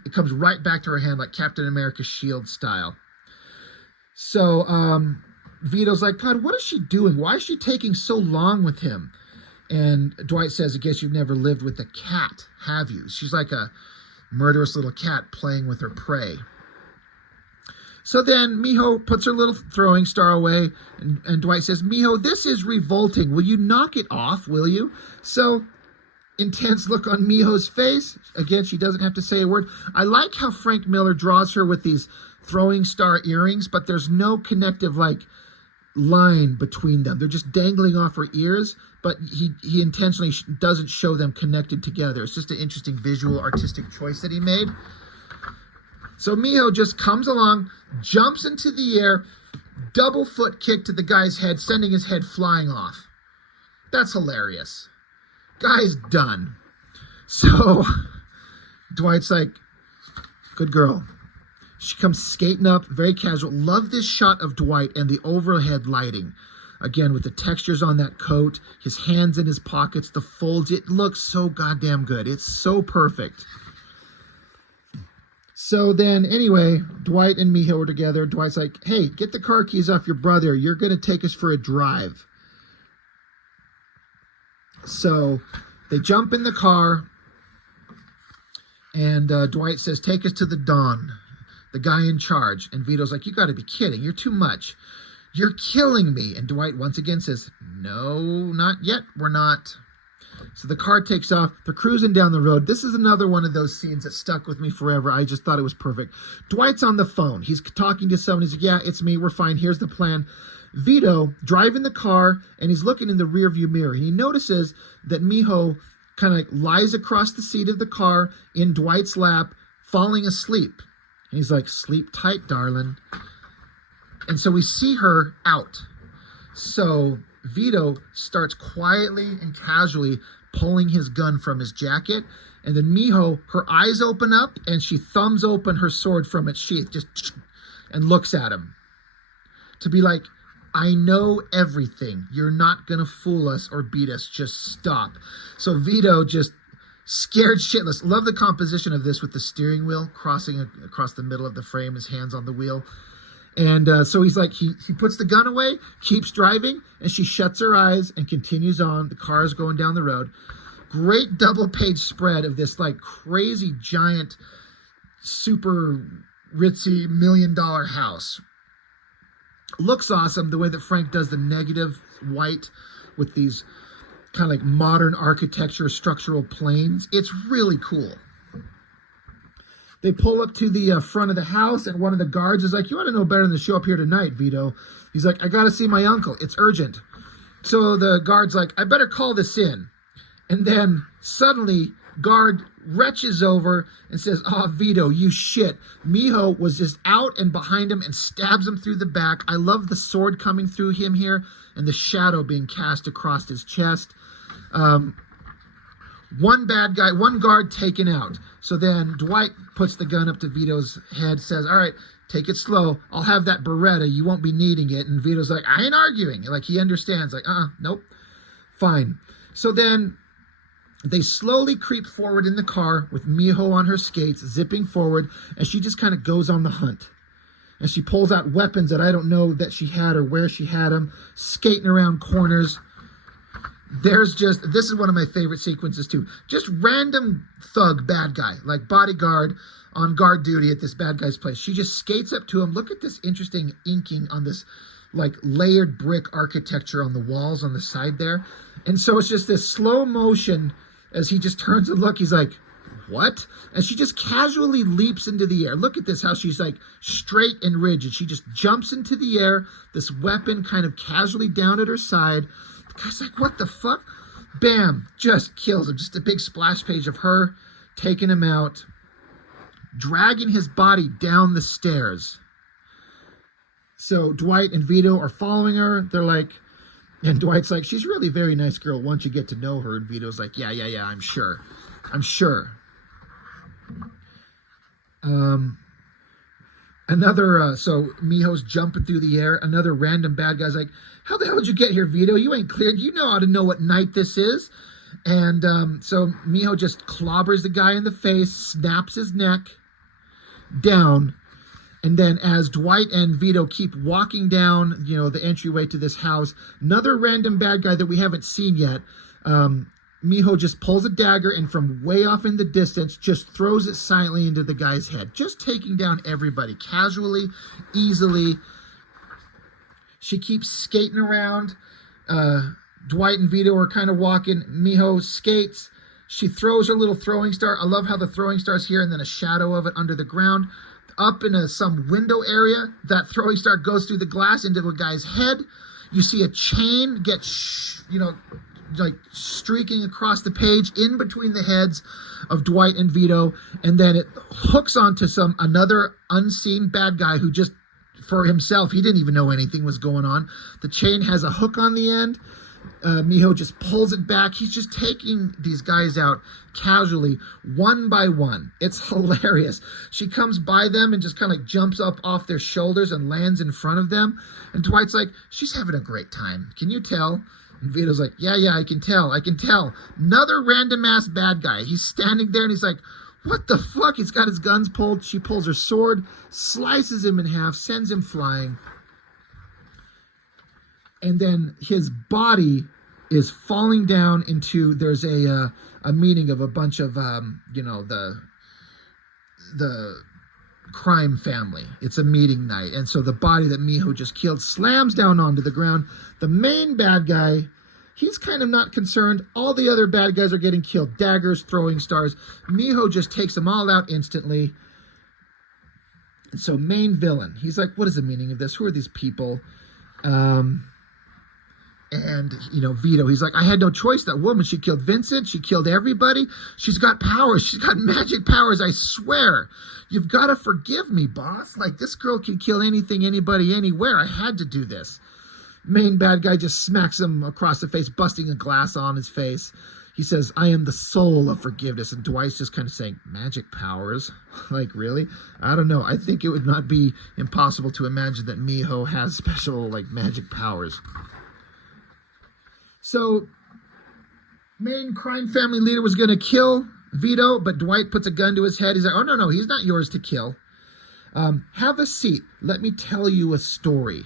it comes right back to her hand like Captain America's shield style. So Vito's like, God, what is she doing? Why is she taking so long with him? And Dwight says, I guess you've never lived with a cat, have you? She's like a murderous little cat playing with her prey. So then Miho puts her little throwing star away, and Dwight says, Miho, this is revolting. Will you knock it off, will you? So, intense look on Miho's face. Again, she doesn't have to say a word. I like how Frank Miller draws her with these throwing star earrings, but there's no connective, like, line between them. They're just dangling off her ears, but he intentionally doesn't show them connected together. It's just an interesting visual, artistic choice that he made. So Miho just comes along, jumps into the air, double foot kick to the guy's head, sending his head flying off. That's hilarious. Guy's done. So Dwight's like, good girl. She comes skating up, very casual. Love this shot of Dwight and the overhead lighting. Again, with the textures on that coat, his hands in his pockets, the folds. It looks so goddamn good. It's so perfect. So then, anyway, Dwight and Miho are together. Dwight's like, hey, get the car keys off your brother. You're going to take us for a drive. So they jump in the car, and Dwight says, take us to the Don, the guy in charge. And Vito's like, you got to be kidding. You're too much. You're killing me. And Dwight once again says, no, not yet. We're not. So the car takes off. They're cruising down the road. This is another one of those scenes that stuck with me forever. I just thought it was perfect. Dwight's on the phone. He's talking to someone. He's like, yeah, it's me. We're fine. Here's the plan. Vito driving the car, and he's looking in the rearview mirror. And he notices that Miho kind of lies across the seat of the car in Dwight's lap, falling asleep. And he's like, sleep tight, darling. And so we see her out. So Vito starts quietly and casually pulling his gun from his jacket And then Miho, her eyes open up and she thumbs open her sword from its sheath, just and looks at him to be like, I know everything. You're not going to fool us or beat us. Just stop. So Vito just scared shitless. Love the composition of this with the steering wheel crossing across the middle of the frame, his hands on the wheel. And so he's like, he puts the gun away, keeps driving, and she shuts her eyes and continues on. The car is going down the road. Great double page spread of this like crazy giant, super ritzy $1 million house. Looks awesome. The way that Frank does the negative white with these kind of like modern architecture, structural planes. It's really cool. They pull up to the front of the house, and one of the guards is like, you ought to know better than to show up here tonight, Vito. He's like, I got to see my uncle. It's urgent. So the guard's like, I better call this in. And then suddenly, guard retches over and says, oh, Vito, you shit. Miho was just out and behind him and stabs him through the back. I love the sword coming through him here and the shadow being cast across his chest. One guard taken out. So then Dwight puts the gun up to Vito's head, says, all right, take it slow. I'll have that Beretta. You won't be needing it. And Vito's like, I ain't arguing. Like, he understands. Like, nope. Fine. So then they slowly creep forward in the car with Miho on her skates, zipping forward, and she just kind of goes on the hunt. And she pulls out weapons that I don't know that she had or where she had them, skating around corners. This is one of my favorite sequences too. Just random thug bad guy, like bodyguard on guard duty at this bad guy's place. She just skates up to him. Look at this interesting inking on this like layered brick architecture on the walls on the side there. And so it's just this slow motion as he just turns and look, he's like, what? And she just casually leaps into the air. Look at this, how she's like straight and rigid. She just jumps into the air, this weapon kind of casually down at her side. The guy's like, what the fuck? Bam, just kills him. Just a big splash page of her taking him out, dragging his body down the stairs. So Dwight and Vito are following her. They're like, and Dwight's like, she's really a very nice girl once you get to know her. And Vito's like, yeah, I'm sure. So Miho's jumping through the air. Another random bad guy's like, how the hell did you get here, Vito? You ain't cleared. You know how to know what night this is. And so Miho just clobbers the guy in the face, snaps his neck down. And then as Dwight and Vito keep walking down, the entryway to this house, another random bad guy that we haven't seen yet, Miho just pulls a dagger and from way off in the distance, just throws it silently into the guy's head. Just taking down everybody casually, easily. She keeps skating around. Dwight and Vito are kind of walking. Miho skates. She throws her little throwing star. I love how the throwing star's here and then a shadow of it under the ground. Up in some window area, that throwing star goes through the glass into the guy's head. You see a chain get, like streaking across the page in between the heads of Dwight and Vito, and then it hooks onto another unseen bad guy who just, for himself, he didn't even know anything was going on. The chain has a hook on the end. Miho just pulls it back. He's just taking these guys out casually, one by one. It's hilarious. She comes by them and just kind of jumps up off their shoulders and lands in front of them. And Dwight's like, she's having a great time. Can you tell? And Vito's like, yeah, I can tell. Another random ass bad guy. He's standing there and he's like, what the fuck? He's got his guns pulled. She pulls her sword, slices him in half, sends him flying. And then his body is falling down into, there's a meeting of a bunch of, the crime family. It's a meeting night. And so the body that Miho just killed slams down onto the ground. The main bad guy, he's kind of not concerned. All the other bad guys are getting killed. Daggers, throwing stars. Miho just takes them all out instantly. And so main villain, he's like, what is the meaning of this? Who are these people? And, Vito, he's like, I had no choice. That woman, she killed Vincent. She killed everybody. She's got powers. She's got magic powers, I swear. You've got to forgive me, boss. Like, this girl can kill anything, anybody, anywhere. I had to do this. Main bad guy just smacks him across the face, busting a glass on his face. he says, I am the soul of forgiveness. And Dwight's just kind of saying, magic powers? Like, really? I don't know. I think it would not be impossible to imagine that Miho has special, like, magic powers. So, main crime family leader was going to kill Vito, but Dwight puts a gun to his head. He's like, oh, no, he's not yours to kill. Have a seat. Let me tell you a story.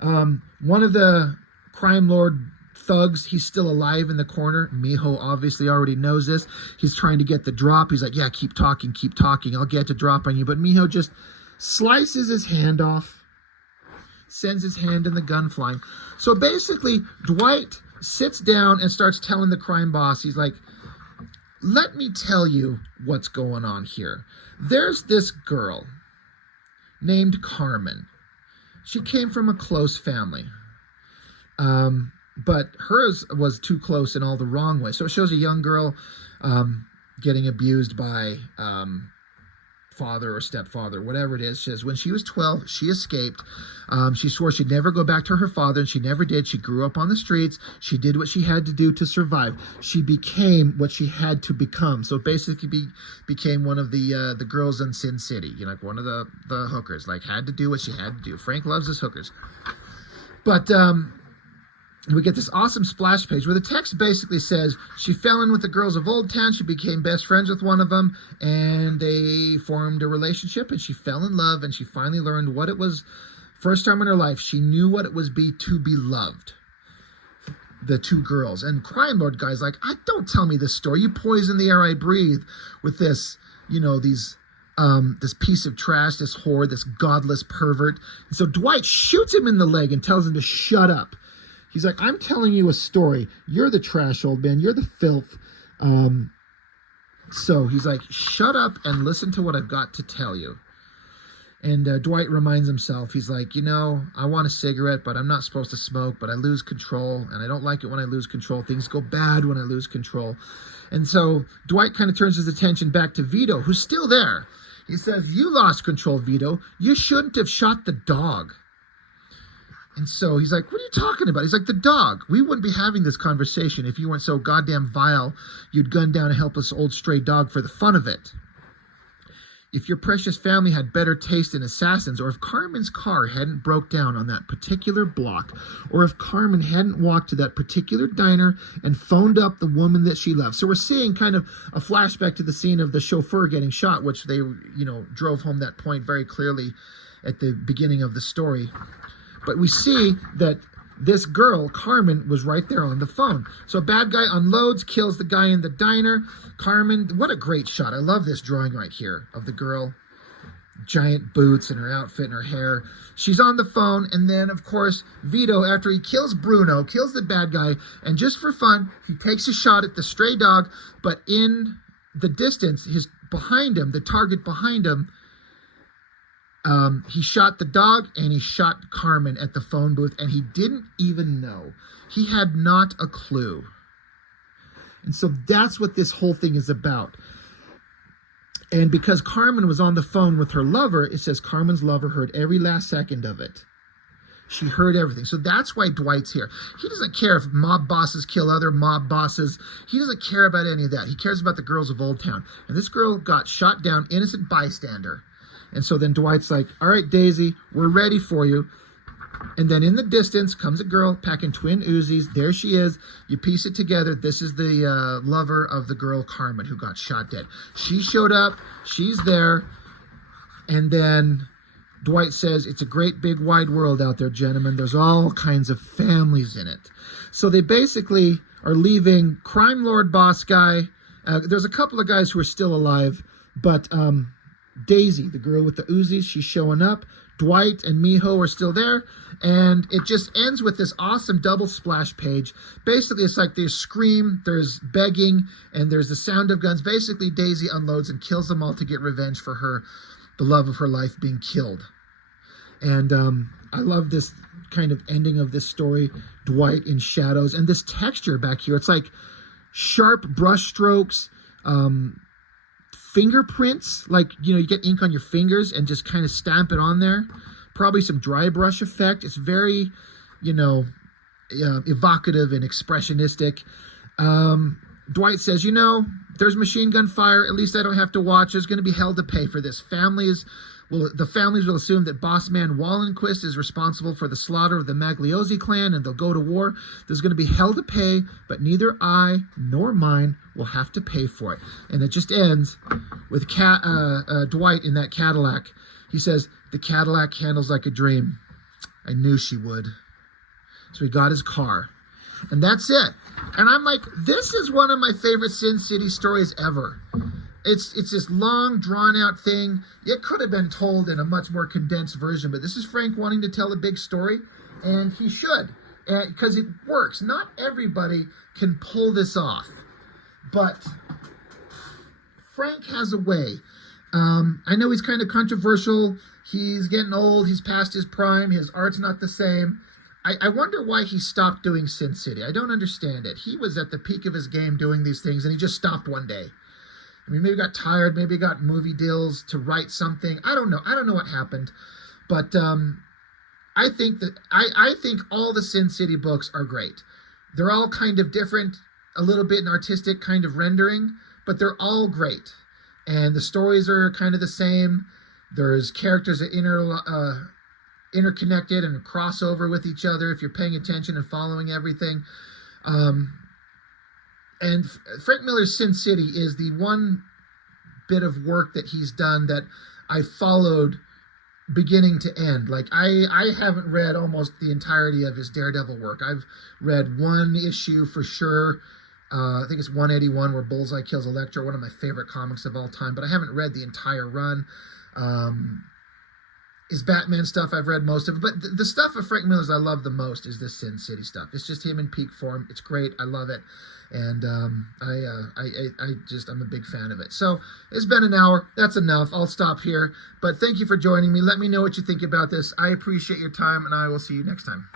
One of the crime lord thugs, he's still alive in the corner. Miho obviously already knows this. He's trying to get the drop. He's like, yeah, keep talking. I'll get to drop on you. But Miho just slices his hand off, sends his hand and the gun flying. So basically, Dwight sits down and starts telling the crime boss, he's like, let me tell you what's going on here. There's this girl named Carmen. She came from a close family. But hers was too close in all the wrong way. So it shows a young girl getting abused by father or stepfather, whatever it is. She says when she was 12, she escaped. She swore she'd never go back to her father, and she never did. She grew up on the streets. She did what she had to do to survive. She became what she had to become. So basically became one of the girls in Sin City, you know, like one of the hookers, like had to do what she had to do. Frank loves his hookers. But we get this awesome splash page where the text basically says she fell in with the girls of Old Town. She became best friends with one of them, and they formed a relationship, and she fell in love, and she finally learned what it was. First time in her life, she knew what it was to be loved. The two girls. And crime lord guy's like, don't tell me this story. You poison the air I breathe with this, you know, this piece of trash, this whore, this godless pervert. And so Dwight shoots him in the leg and tells him to shut up. He's like, I'm telling you a story. You're the trash, old man. You're the filth. So he's like, shut up and listen to what I've got to tell you. And Dwight reminds himself, he's like, you know, I want a cigarette, but I'm not supposed to smoke, but I lose control, and I don't like it when I lose control. Things go bad when I lose control. And so Dwight kind of turns his attention back to Vito, who's still there. He says, you lost control, Vito. You shouldn't have shot the dog. And so he's like, what are you talking about? He's like, the dog. We wouldn't be having this conversation if you weren't so goddamn vile you'd gun down a helpless old stray dog for the fun of it. If your precious family had better taste in assassins, or if Carmen's car hadn't broke down on that particular block, or if Carmen hadn't walked to that particular diner and phoned up the woman that she loved. So we're seeing kind of a flashback to the scene of the chauffeur getting shot, which they, you know, drove home that point very clearly at the beginning of the story. But we see that this girl, Carmen, was right there on the phone. So bad guy unloads, kills the guy in the diner. Carmen, what a great shot. I love this drawing right here of the girl. Giant boots and her outfit and her hair. She's on the phone. And then, of course, Vito, after he kills Bruno, kills the bad guy. And just for fun, he takes a shot at the stray dog. But in the distance, behind him, the target behind him, he shot the dog and he shot Carmen at the phone booth, and he didn't even know. He had not a clue. And so that's what this whole thing is about. And because Carmen was on the phone with her lover, it says Carmen's lover heard every last second of it. She heard everything. So that's why Dwight's here. He doesn't care if mob bosses kill other mob bosses. He doesn't care about any of that. He cares about the girls of Old Town. And this girl got shot down, innocent bystander. And so then Dwight's like, all right, Daisy, we're ready for you. And then in the distance comes a girl packing twin Uzis. There she is. You piece it together. This is the lover of the girl, Carmen, who got shot dead. She showed up. She's there. And then Dwight says, it's a great big wide world out there, gentlemen. There's all kinds of families in it. So they basically are leaving crime lord boss guy. There's a couple of guys who are still alive, but Daisy, the girl with the Uzis, she's showing up. Dwight and Miho are still there. And it just ends with this awesome double splash page. Basically, it's like there's scream, there's begging, and there's the sound of guns. Basically, Daisy unloads and kills them all to get revenge for the love of her life being killed. And I love this kind of ending of this story. Dwight in shadows. And this texture back here, it's like sharp brush strokes, fingerprints, like, you know, you get ink on your fingers and just kind of stamp it on there. Probably some dry brush effect. It's very, you know, evocative and expressionistic. Dwight says, there's machine gun fire. At least I don't have to watch. There's going to be hell to pay for this. The families will assume that boss man Wallenquist is responsible for the slaughter of the Magliozzi clan, and they'll go to war. There's going to be hell to pay, but neither I nor mine will have to pay for it. And it just ends with Dwight in that Cadillac. He says, the Cadillac handles like a dream. I knew she would. So he got his car. And that's it. And I'm like, this is one of my favorite Sin City stories ever. It's this long, drawn-out thing. It could have been told in a much more condensed version, but this is Frank wanting to tell a big story, and he should, because it works. Not everybody can pull this off, but Frank has a way. I know he's kind of controversial. He's getting old. He's past his prime. His art's not the same. I wonder why he stopped doing Sin City. I don't understand it. He was at the peak of his game doing these things, and he just stopped one day. I mean, maybe he got tired. Maybe he got movie deals to write something. I don't know. I don't know what happened. But I think all the Sin City books are great. They're all kind of different, a little bit in artistic kind of rendering, but they're all great. And the stories are kind of the same. There's characters that interconnected and crossover with each other if you're paying attention and following everything. And Frank Miller's Sin City is the one bit of work that he's done that I followed beginning to end. Like, I haven't read almost the entirety of his Daredevil work. I've read one issue for sure. I think it's 181 where Bullseye kills Elektra, one of my favorite comics of all time, but I haven't read the entire run. His Batman stuff, I've read most of it, but the stuff of Frank Miller's I love the most is this Sin City stuff. It's just him in peak form. It's great. I love it. And I'm a big fan of it. So it's been an hour. That's enough. I'll stop here. But thank you for joining me. Let me know what you think about this. I appreciate your time, and I will see you next time.